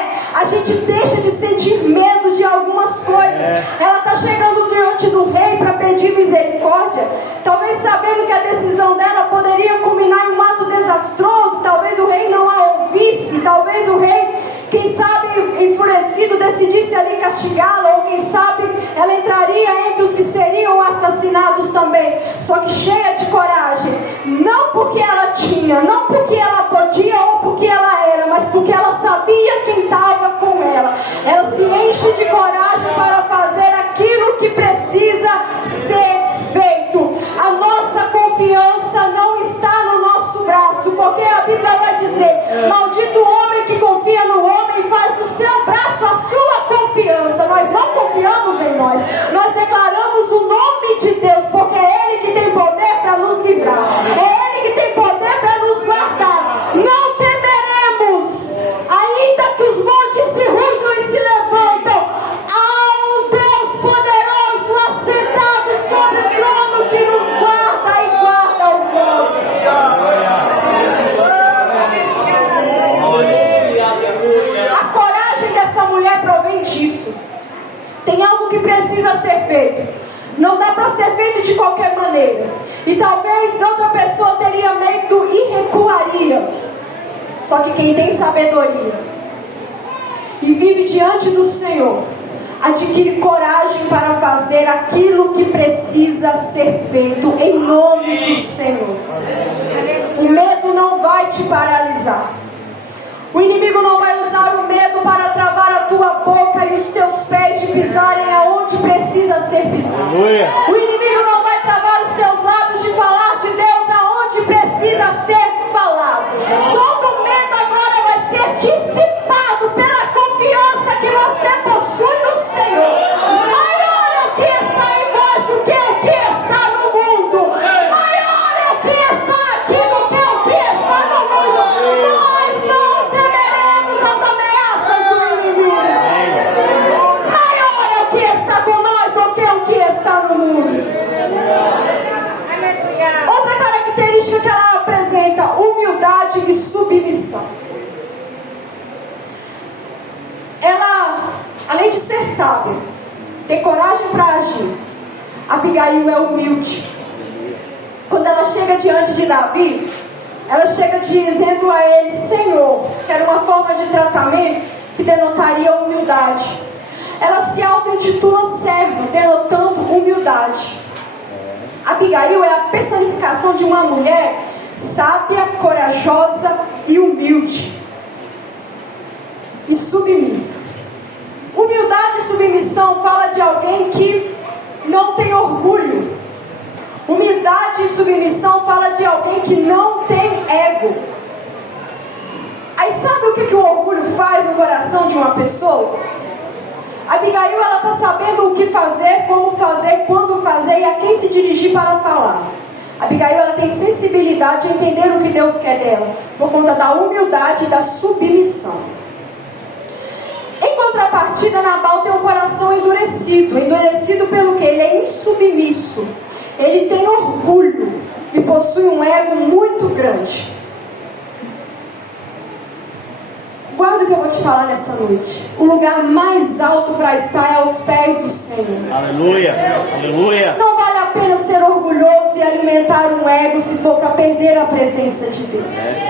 Só que quem tem sabedoria e vive diante do Senhor, adquire coragem para fazer aquilo que precisa ser feito em nome do Senhor. O medo não vai te paralisar. O inimigo não vai usar o medo para travar a tua boca e os teus pés de pisarem aonde precisa ser pisado. O inimigo não vai travar os teus lábios de falar de Deus aonde precisa ser falado. Todo medo agora vai ser dissipado pela confiança que você possui no Senhor. Maior é o que está em vós do que o que está no mundo. Maior é o que está aqui do que o que está no mundo. Nós não temeremos as ameaças do inimigo. Maior é o que está com nós do que o que está no mundo. Outra característica que ela apresenta: humildade e submissão. Ela, além de ser sábia, ter coragem para agir, Abigail é humilde. Quando ela chega diante de Davi, ela chega dizendo a ele Senhor, que era uma forma de tratamento que denotaria humildade. Ela se auto-intitula serva, denotando humildade. Abigail é a personificação de uma mulher sábia, corajosa e humilde. E submissa. Humildade e submissão fala de alguém que não tem orgulho. Humildade e submissão fala de alguém que não tem ego. Aí sabe o que o orgulho faz no coração de uma pessoa? Abigail, ela está sabendo o que fazer, como fazer, quando fazer e a quem se dirigir para falar. Abigail, ela tem sensibilidade a entender o que Deus quer dela, por conta da humildade e da submissão. Em contrapartida, Nabal tem um coração endurecido. Endurecido pelo que? Ele é insubmisso. Ele tem orgulho e possui um ego muito grande. Guarda o que eu vou te falar nessa noite. O lugar mais alto para estar é aos pés do Senhor. Aleluia, aleluia. Não vale a pena ser orgulhoso e alimentar um ego se for para perder a presença de Deus.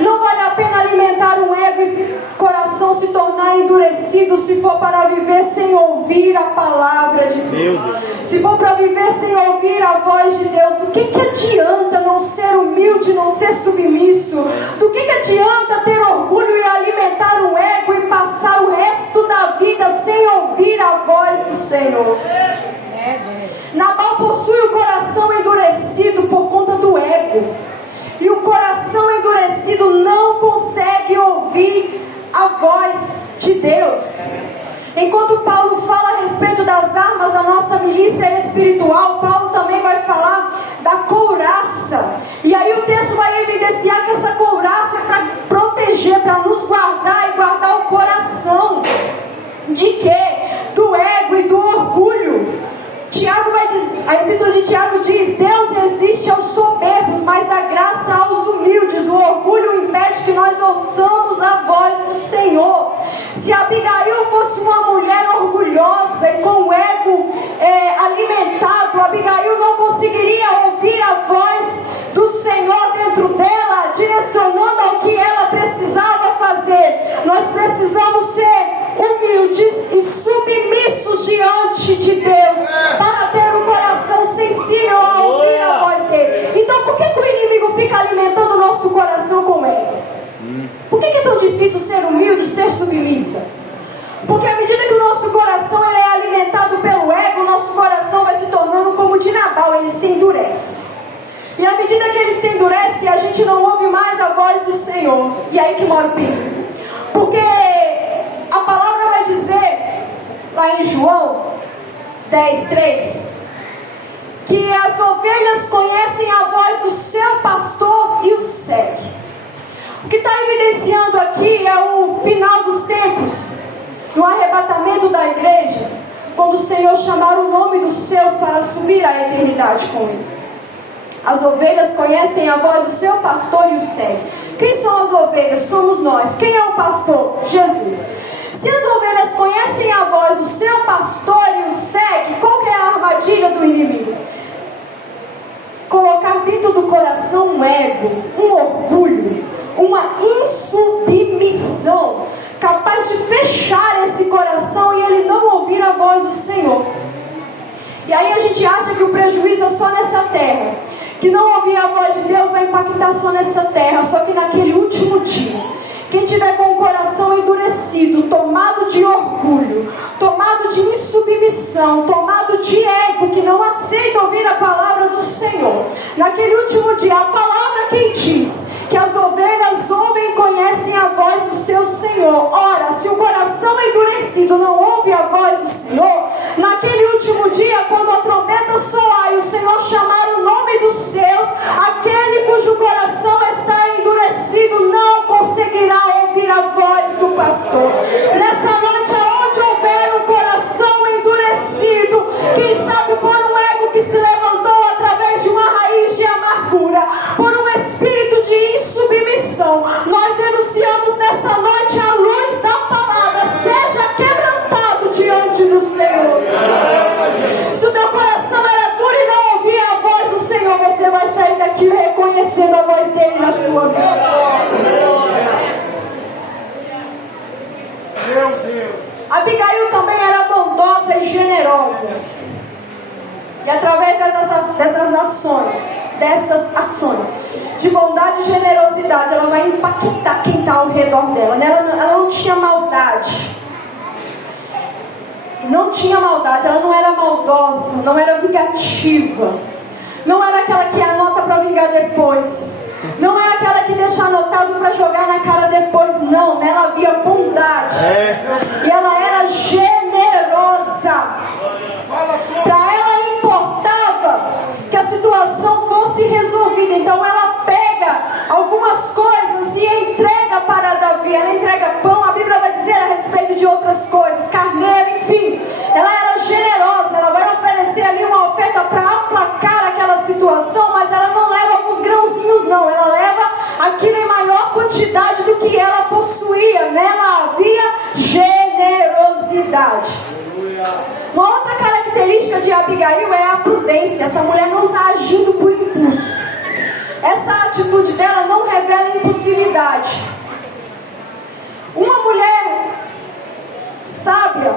Não vale a pena alimentar um ego e coração se tornar endurecido se for para viver sem ouvir a palavra de Deus. Se for para viver sem ouvir a voz de Deus, do que adianta não ser humilde, não ser submisso? Do que adianta ter orgulho e alimentar um ego e passar o resto da vida sem ouvir a voz do Senhor? Nabal possui o coração endurecido por conta do ego. E o coração endurecido não consegue ouvir a voz de Deus. Enquanto Paulo fala a respeito das armas da nossa milícia espiritual, Paulo também vai falar da couraça. E aí o texto vai evidenciar que essa couraça é para proteger, para nos guardar e guardar o coração. De quê? Do ego e do orgulho. Tiago vai dizer, a epístola de Tiago diz: Deus resiste aos soberbos, mas dá graça aos humildes. O orgulho impede que nós ouçamos a voz do Senhor. Se Abigail fosse uma mulher orgulhosa e com o ego alimentado, Abigail não conseguiria ouvir a voz do Senhor dentro dela, direcionando ao que ela precisava fazer. Nós precisamos ser humildes e submissos diante de Deus, para ter um coração sensível a ouvir a voz dele. Então por que o inimigo fica alimentando o nosso coração com ego? Por que é tão difícil ser humilde, ser submissa? Porque à medida que o nosso coração ele é alimentado pelo ego, o nosso coração vai se tornando como o de Nabal, ele se endurece. E à medida que ele se endurece, a gente não ouve mais a voz do Senhor. E aí que mora o perigo. Porque a palavra vai dizer, lá em João 10:3, que as ovelhas conhecem a voz do seu pastor e o segue. O que está evidenciando aqui é o final dos tempos, no arrebatamento da igreja, quando o Senhor chamar o nome dos seus para subir à eternidade com ele. As ovelhas conhecem a voz do seu pastor e o seguem. Quem são as ovelhas? Somos nós. Quem é o pastor? Jesus. Se as ovelhas conhecem a voz do seu pastor e o seguem, qual que é a armadilha do inimigo? Colocar dentro do coração um ego, um orgulho, uma insubmissão, capaz de fechar esse coração e ele não ouvir a voz do Senhor. E aí a gente acha que o prejuízo é só nessa terra, que não ouvir a voz de Deus vai impactar só nessa terra. Só que naquele último dia, quem tiver com o coração endurecido, tomado de orgulho, tomado de insubmissão, tomado de ego, que não aceita ouvir a palavra do Senhor, naquele último dia, a palavra quem diz que as ovelhas ouvem e conhecem a voz do seu Senhor. Ora, se o coração endurecido não ouve a voz do Senhor, naquele último dia, quando a trombeta soar e o Senhor chamar o nome dos seus, aquele cujo coração está endurecido não conseguirá ouvir a voz do pastor. Nessa noite, aonde houver um coração endurecido, quem sabe por um ego que se levantou através de uma raiz de amargura, por um espírito de insubmissão, nós denunciamos nessa noite a luz da palavra seja quebrantado diante do Senhor. Se o teu coração era duro e não ouvia a voz do Senhor, você vai sair daqui reconhecendo a voz dele na sua vida. Abigail também era bondosa e generosa. E através dessas ações de bondade e generosidade, ela vai impactar quem está ao redor dela. Ela não tinha maldade. Não tinha maldade, ela não era maldosa, não era vingativa. Não era aquela que anota para vingar depois. Não é aquela que deixa anotado para jogar na cara depois. Não, nela havia bondade. E ela era generosa. Para ela importava que a situação fosse resolvida. Então ela pega algumas coisas e entrega para Davi. Ela entrega pão, a Bíblia vai dizer a respeito de outras coisas, carneiro, enfim. Ela era generosa, ela vai oferecer ali uma oferta para aplacar aquela situação, mas ela não leva alguns grãozinhos não, ela leva aquilo em maior quantidade do que ela possuía. Nela havia generosidade. Uma outra característica de Abigail é a prudência. Essa mulher não está agindo por impulso. Essa atitude dela não revela impulsividade. Uma mulher sábia,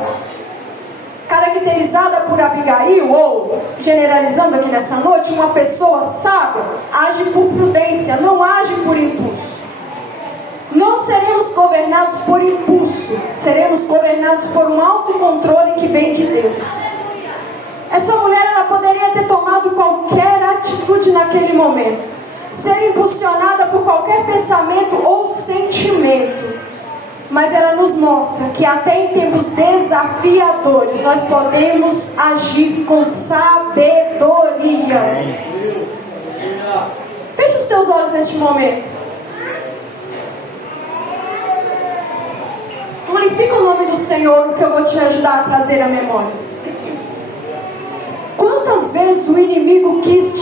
caracterizada por Abigail, ou generalizando aqui nessa noite, uma pessoa sábia age por prudência, não age por impulso. Não seremos governados por impulso, seremos governados por um autocontrole que vem de Deus. Essa mulher, ela poderia ter tomado qualquer atitude naquele momento, ser impulsionada por qualquer pensamento ou sentimento, mas ela nos mostra que até em tempos desafiadores nós podemos agir com sabedoria. Feche os teus olhos neste momento. Glorifica o nome do Senhor, que eu vou te ajudar a trazer a memória. Quantas vezes o inimigo quis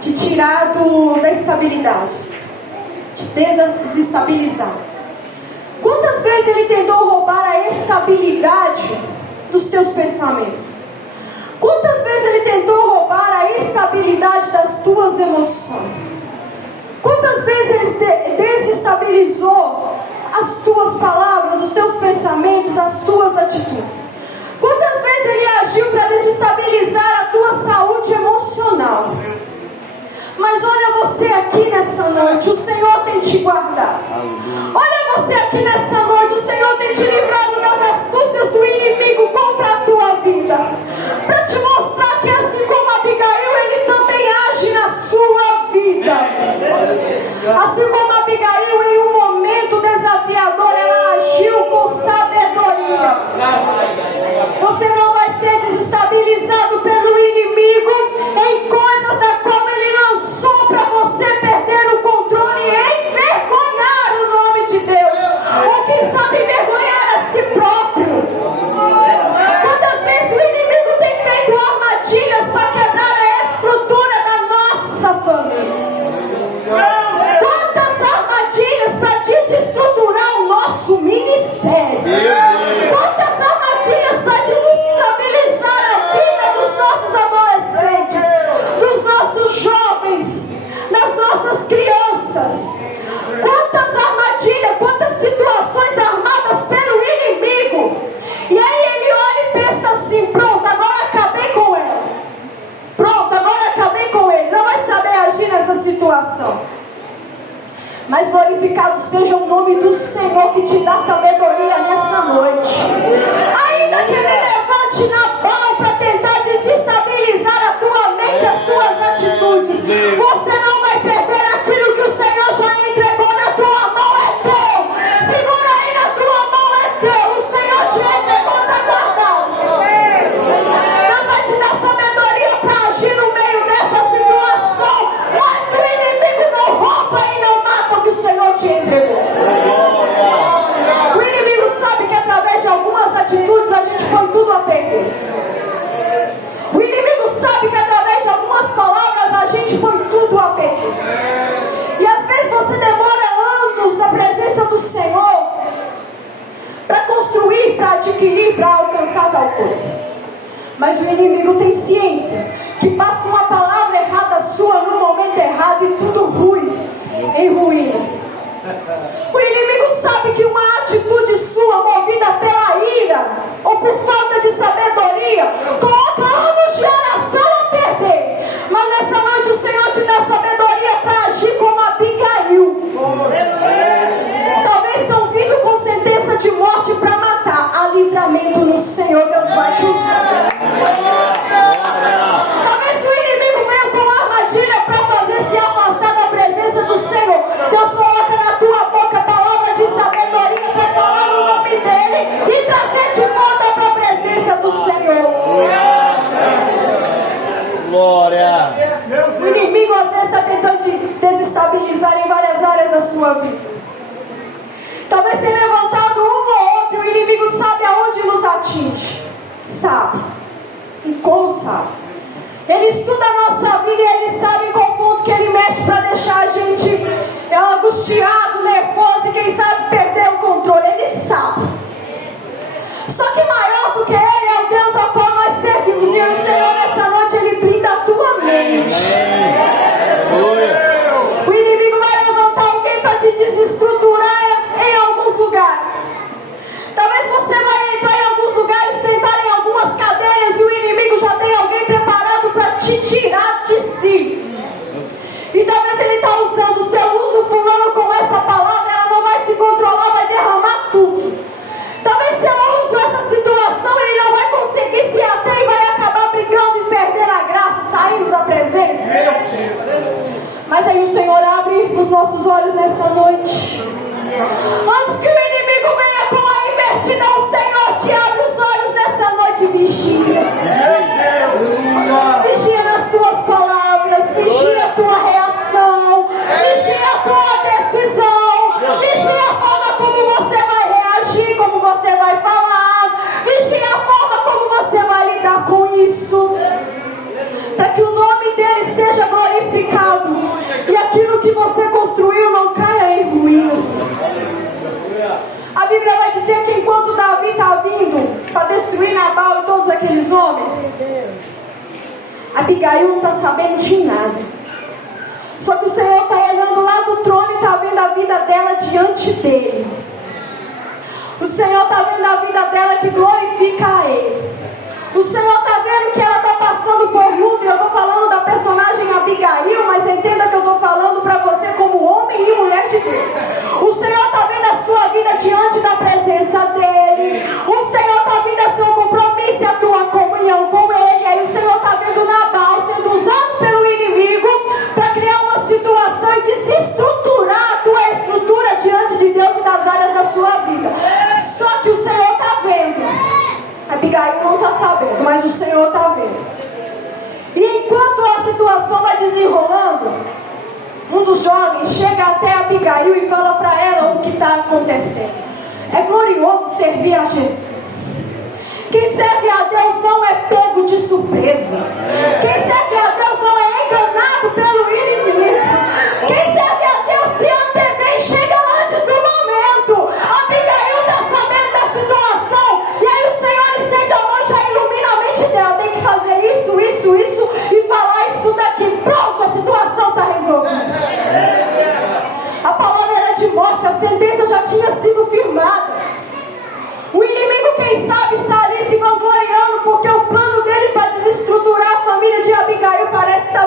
te tirar da estabilidade, te desestabilizar? Quantas vezes ele tentou roubar a estabilidade dos teus pensamentos? Quantas vezes ele tentou roubar a estabilidade das tuas emoções? Quantas vezes ele desestabilizou as tuas palavras, os teus pensamentos, as tuas atitudes? Quantas vezes ele agiu para desestabilizar a tua saúde emocional? Mas olha você aqui nessa noite, o Senhor tem te guardado. Olha você aqui nessa noite, o Senhor tem te livrado das astúcias do inimigo contra a tua vida, para te mostrar que assim como Abigail, ele também age na sua vida. Assim como Abigail, em um momento desafiador, ela agiu com sabedoria. Você não vai ser desestabilizado pelo inimigo em coisas da qual ele lançou para você perder o controle e envergonhar o nome de Deus, ou quem sabe envergonhar a si próprio. situação. Mas glorificado seja o nome do Senhor que te dá sabedoria nessa noite. Ainda que Ele levante na mão para tentar desestabilizar a tua mente, as tuas atitudes, você não vai perder aquilo que o Senhor já entregou na tua mão, é teu. Segura aí na tua mão, é teu. O Senhor te entregou, está guardado. Deus vai te dar sabedoria para agir no meio dessa situação. Mas o inimigo não rouba e não mata o que o Senhor te entregou. O inimigo sabe que através de algumas atitudes a gente põe tudo a perder. O inimigo sabe que através de algumas palavras a gente põe tudo a perder. E às vezes você demora anos na presença do Senhor para construir, para adquirir, para alcançar tal coisa. Mas o inimigo tem ciência que basta uma palavra errada sua no momento errado e tudo ruim, em ruínas. O inimigo sabe que uma atitude sua movida pela ira ou por falta de sabedoria coloca anos de oração a perder. Mas nessa noite o Senhor te dá sabedoria para agir como Abigail. Talvez estão vindo com sentença de morte para matar. Há livramento no Senhor, Deus vai te usar. Talvez o inimigo venha com armadilha para fazer se afastar da presença do Senhor. Deus coloca na tua boca a palavra de sabedoria para falar no nome dEle e trazer de volta para a presença do Senhor. Glória. O inimigo às vezes está tentando te desestabilizar em várias áreas da sua vida. Talvez tenha levantado um ou outro e o inimigo sabe aonde nos atinge. Sabe. E como sabe? Ele estuda a nossa vida e ele sabe em qual ponto que ele mexe para deixar a gente angustiado, nervoso e quem sabe perder o controle. Ele sabe. Só que maior do que ele é o Deus a qual nós servimos. E o Senhor nessa noite ele blinda a tua mente. O inimigo vai levantar alguém para te desestruturar em alguns lugares. Talvez você vai entrar em alguns lugares, sentar em algumas cadeiras e o inimigo já tem alguém preparado para te tirar de si. E talvez ele está usando, se eu uso fulano com essa palavra, ela não vai se controlar, vai derramar tudo. Talvez se eu uso essa situação, ele não vai conseguir se ater e vai acabar brigando e perdendo a graça, saindo da presença. Mas aí o Senhor abre os nossos olhos nessa noite. Antes que o inimigo venha com a invertida, o Senhor te abre os olhos nessa noite. Vigia. Vigia nas tuas palavras. Vigia a tua reação. Vigia a tua decisão. Vigia a forma como você vai reagir, como você vai falar. Vigia a forma como você vai lidar com isso. Para que o nome dele seja glorificado e aquilo que você construiu não caia em ruínas. A Bíblia vai dizer que enquanto Davi está vindo para destruir Nabal e todos aqueles homens, Abigail não está sabendo de nada. Só que o Senhor está olhando lá do trono e está vendo a vida dela diante dele. O Senhor está vendo a vida dela que glorifica a Ele. O Senhor está vendo que ela está passando por luta. E eu estou falando da personagem Abigail, mas entenda que eu estou falando para você como homem e mulher de Deus. O Senhor está vendo a sua vida diante da presença dEle. O Senhor está vendo a seu compromisso e a tua comunhão com Ele. E aí o Senhor está vendo Nabal sendo usado pelo inimigo para criar uma situação e desestruturar a tua estrutura diante de Deus e das áreas da sua vida. Só que o Senhor está vendo. Abigail não está sabendo, mas o Senhor está vendo. E enquanto a situação vai desenrolando, um dos jovens chega até Abigail e fala para ela o que está acontecendo. É glorioso servir a Jesus. Quem serve a Deus não é pego de surpresa. Quem serve a Deus não é enganado pelo inimigo. Quem serve a Deus se antevém e chega antes do momento. Abigail está sabendo da situação. E aí o Senhor estende a mão e já ilumina a mente dela. Tem que fazer isso e falar isso daqui. Pronto, a situação está resolvida. A palavra era de morte, a sentença já tinha sido firmada. O inimigo, quem sabe, está ali se vangloriando porque o plano dele para desestruturar a família de Abigail parece que está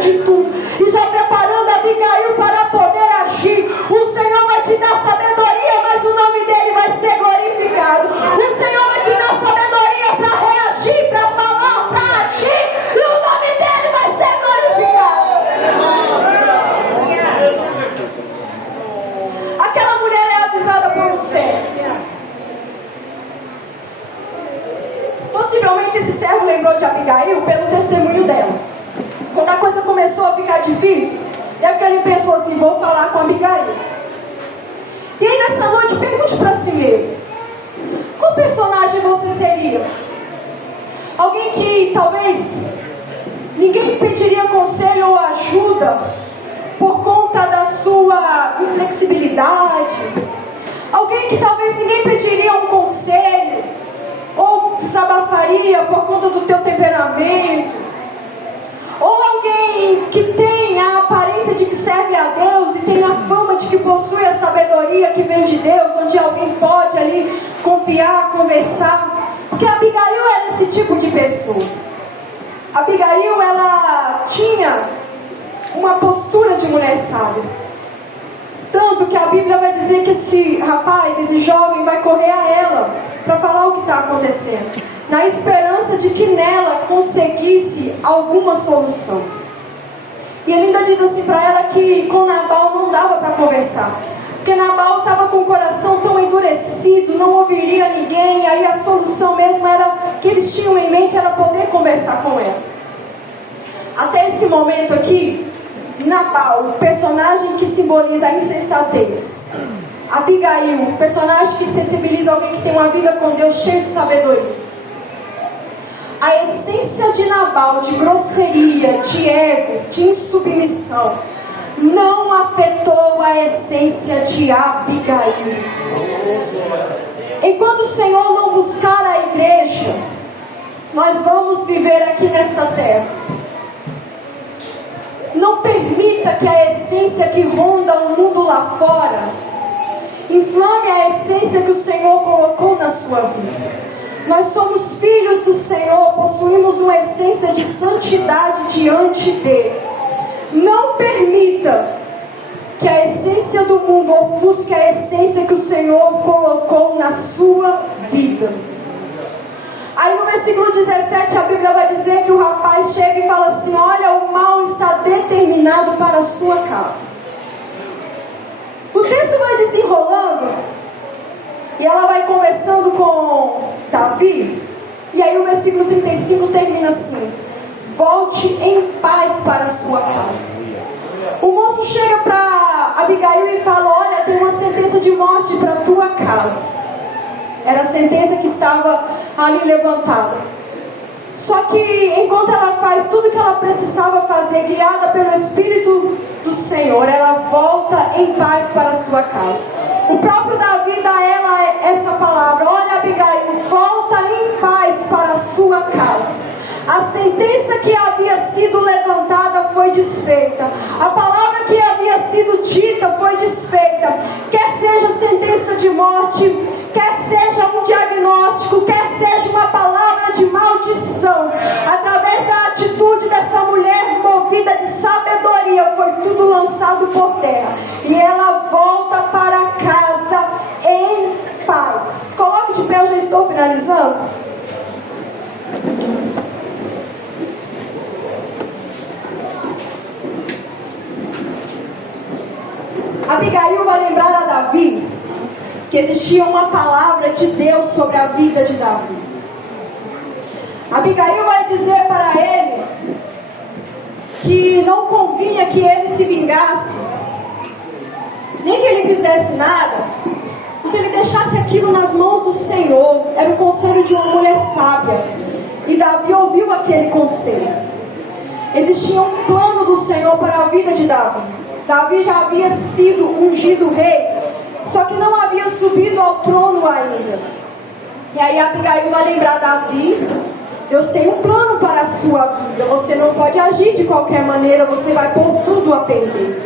de tudo e já preparando Abigail para poder agir. O Senhor vai te dar sabedoria, mas o nome dele vai ser glorificado. O Senhor vai te dar sabedoria para reagir, para falar, para agir, e o nome dele vai ser glorificado. Aquela mulher é avisada por um servo. Possivelmente esse servo lembrou de Abigail pelo testemunho dela. Quando a coisa começou a ficar difícil, deve que ele pensou assim: vou falar com Abigail. E aí nessa noite pergunte para si mesmo: qual personagem você seria? Alguém que talvez ninguém pediria conselho ou ajuda por conta da sua inflexibilidade? Alguém que talvez ninguém pediria um conselho ou desabafaria por conta do teu temperamento? Ou alguém que tem a aparência de que serve a Deus e tem a fama de que possui a sabedoria que vem de Deus, onde alguém pode ali confiar, conversar? Porque Abigail era esse tipo de pessoa. Abigail, ela tinha uma postura de mulher sábia. Tanto que a Bíblia vai dizer que esse rapaz, esse jovem, vai correr a ela para falar o que está acontecendo, na esperança de que nela conseguisse alguma solução. E ele ainda diz assim para ela que com Nabal não dava para conversar, porque Nabal estava com o coração tão endurecido, não ouviria ninguém. E aí a solução mesmo era que eles tinham em mente era poder conversar com ela. Até esse momento aqui, Nabal, o personagem que simboliza a insensatez. Abigail, o personagem que sensibiliza alguém que tem uma vida com Deus cheio de sabedoria. A essência de Nabal, de grosseria, de ego, de insubmissão, não afetou a essência de Abigail. Enquanto o Senhor não buscar a igreja, nós vamos viver aqui nessa terra. Não permita que a essência que ronda o mundo lá fora inflame a essência que o Senhor colocou na sua vida. Nós somos filhos do Senhor, possuímos uma essência de santidade diante dele. Não permita que a essência do mundo ofusque a essência que o Senhor colocou na sua vida. Aí no versículo 17 a Bíblia vai dizer que o rapaz chega e fala assim: olha, o mal está determinado para a sua casa. O texto vai desenrolando e ela vai conversando com Davi. E aí o versículo 35 termina assim: volte em paz para a sua casa. O moço chega para Abigail e fala: olha, tem uma sentença de morte para a tua casa. Era a sentença que estava ali levantada. Só que enquanto ela faz tudo que ela precisava fazer, guiada pelo Espírito do Senhor, ela volta em paz para a sua casa. O próprio Davi dá a ela essa palavra: olha, Abigail, volta em paz para a sua casa. A sentença que havia sido levantada foi desfeita. A palavra que havia sido dita foi desfeita. Quer seja sentença de morte, quer seja um diagnóstico, quer seja uma palavra de maldição, através da atitude dessa mulher movida de sabedoria, foi tudo lançado por terra. E ela volta para casa em paz. Coloque de pé, eu já estou finalizando. Abigail vai lembrar a Davi que existia uma palavra de Deus sobre a vida de Davi. Abigail vai dizer para ele que não convinha que ele se vingasse, nem que ele fizesse nada, que ele deixasse aquilo nas mãos do Senhor. Era o conselho de uma mulher sábia, e Davi ouviu aquele conselho. Existia um plano do Senhor para a vida de Davi. Davi já havia sido ungido rei, só que não havia subido ao trono ainda. E aí Abigail vai lembrar Davi: Deus tem um plano para a sua vida. Você não pode agir de qualquer maneira, você vai pôr tudo a perder.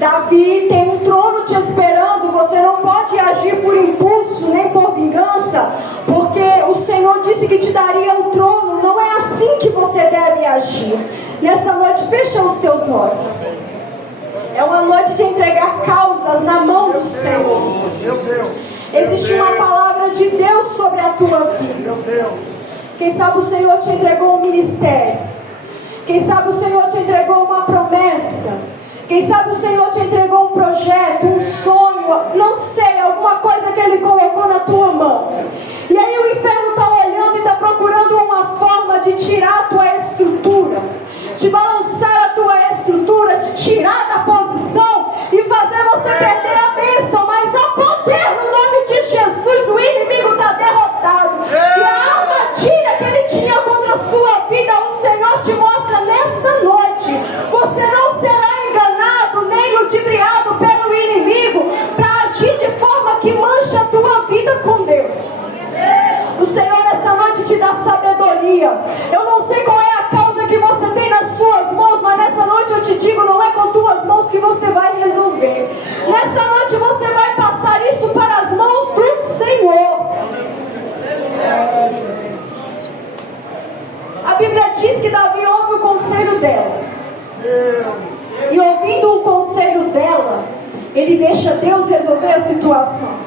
Davi tem um trono te esperando, você não pode agir por impulso, nem por vingança, porque o Senhor disse que te daria o trono. Não é assim que você deve agir. Nessa noite, fecha os teus olhos. É uma noite de entregar causas na mão do Senhor. Existe uma palavra de Deus sobre a tua vida. Quem sabe o Senhor te entregou um ministério. Quem sabe o Senhor te entregou uma promessa. Quem sabe o Senhor te entregou um projeto, um sonho, não sei, alguma coisa que Ele colocou na tua mão. E aí o inferno está olhando e está procurando uma forma de tirar a tua estrutura, de balançar a tua estrutura, de tirar da posição e fazer você perder a bênção. Mas ao poder no nome de Jesus, o inimigo está derrotado. E a armadilha que ele tinha contra a sua vida, o Senhor te mostra nessa noite. Você não será enganado nem ludibriado pelo inimigo para agir de forma que manche a tua vida com Deus. O Senhor nessa noite te dá sabedoria. Eu não sei qual é a causa que você tem nas suas mãos, mas nessa noite eu te digo, não é com tuas mãos que você vai resolver. Nessa noite você vai passar isso para as mãos do Senhor. A Bíblia diz que Davi ouve o conselho dela. E ouvindo o conselho dela, ele deixa Deus resolver a situação.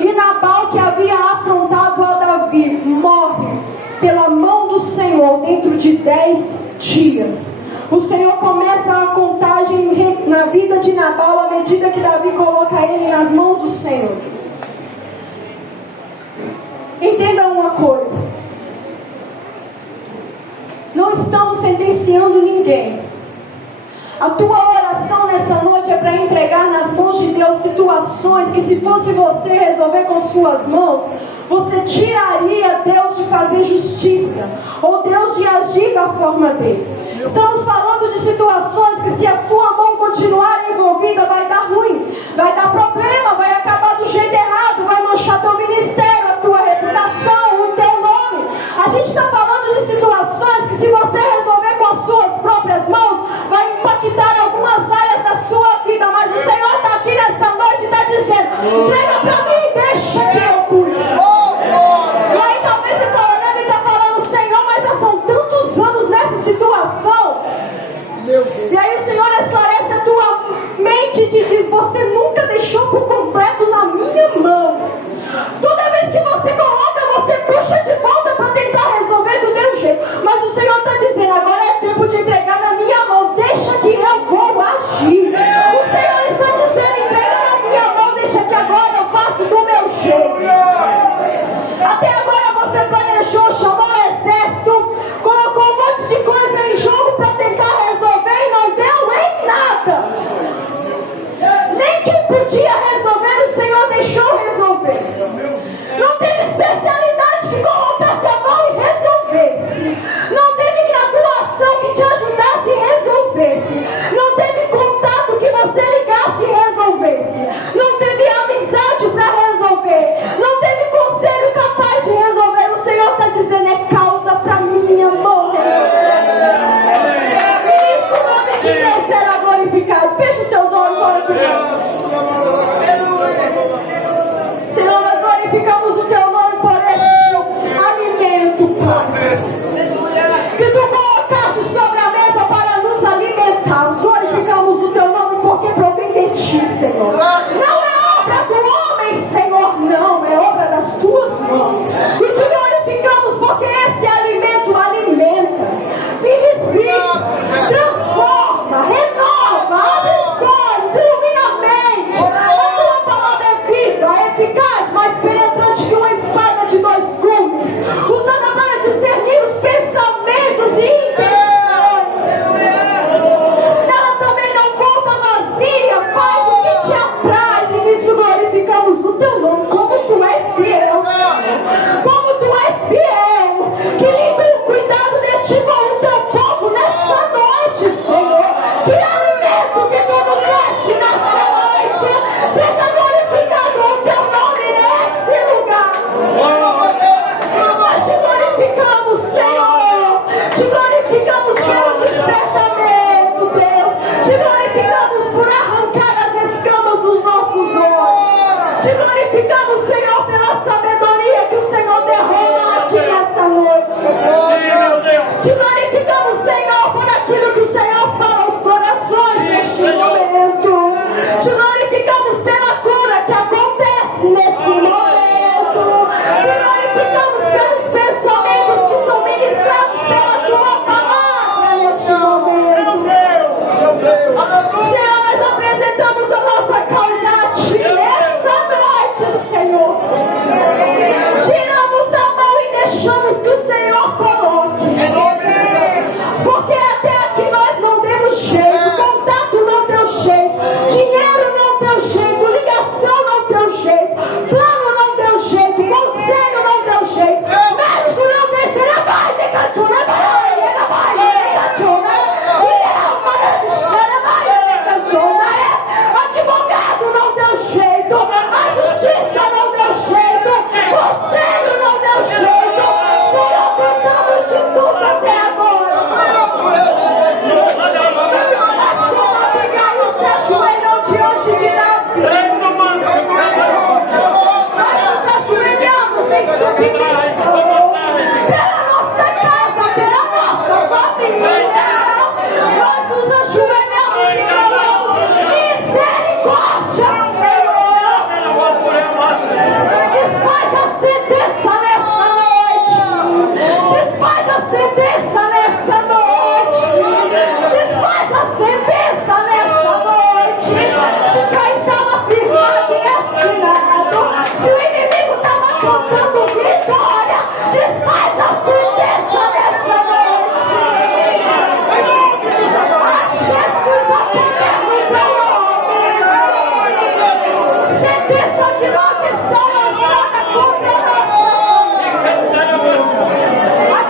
E Nabal, que havia afrontado a Davi, morre pela mão do Senhor dentro de 10 dias. O Senhor começa a contagem na vida de Nabal à medida que Davi coloca ele nas mãos do Senhor. Entenda uma coisa: não estamos sentenciando ninguém. A tua oração nessa noite é para entregar nas mãos de Deus situações que, se fosse você resolver com suas mãos, você tiraria Deus de fazer justiça, ou Deus de agir da forma dele. Estamos falando de situações que, se a sua mão continuar envolvida, vai dar ruim, vai dar problema, vai acabar do jeito errado, vai manchar teu ministério, a tua reputação, o teu nome. A gente está falando de situações que, se você resolver com as suas próprias mãos, vai impactar algumas áreas da sua vida. Mas o Senhor está aqui nessa noite e está dizendo: entrega para mim, deixa que eu cuido. E aí talvez você está olhando e está falando: Senhor, mas já são tantos anos nessa situação. E aí o Senhor esclarece a tua mente e te diz: você nunca deixou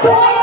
tua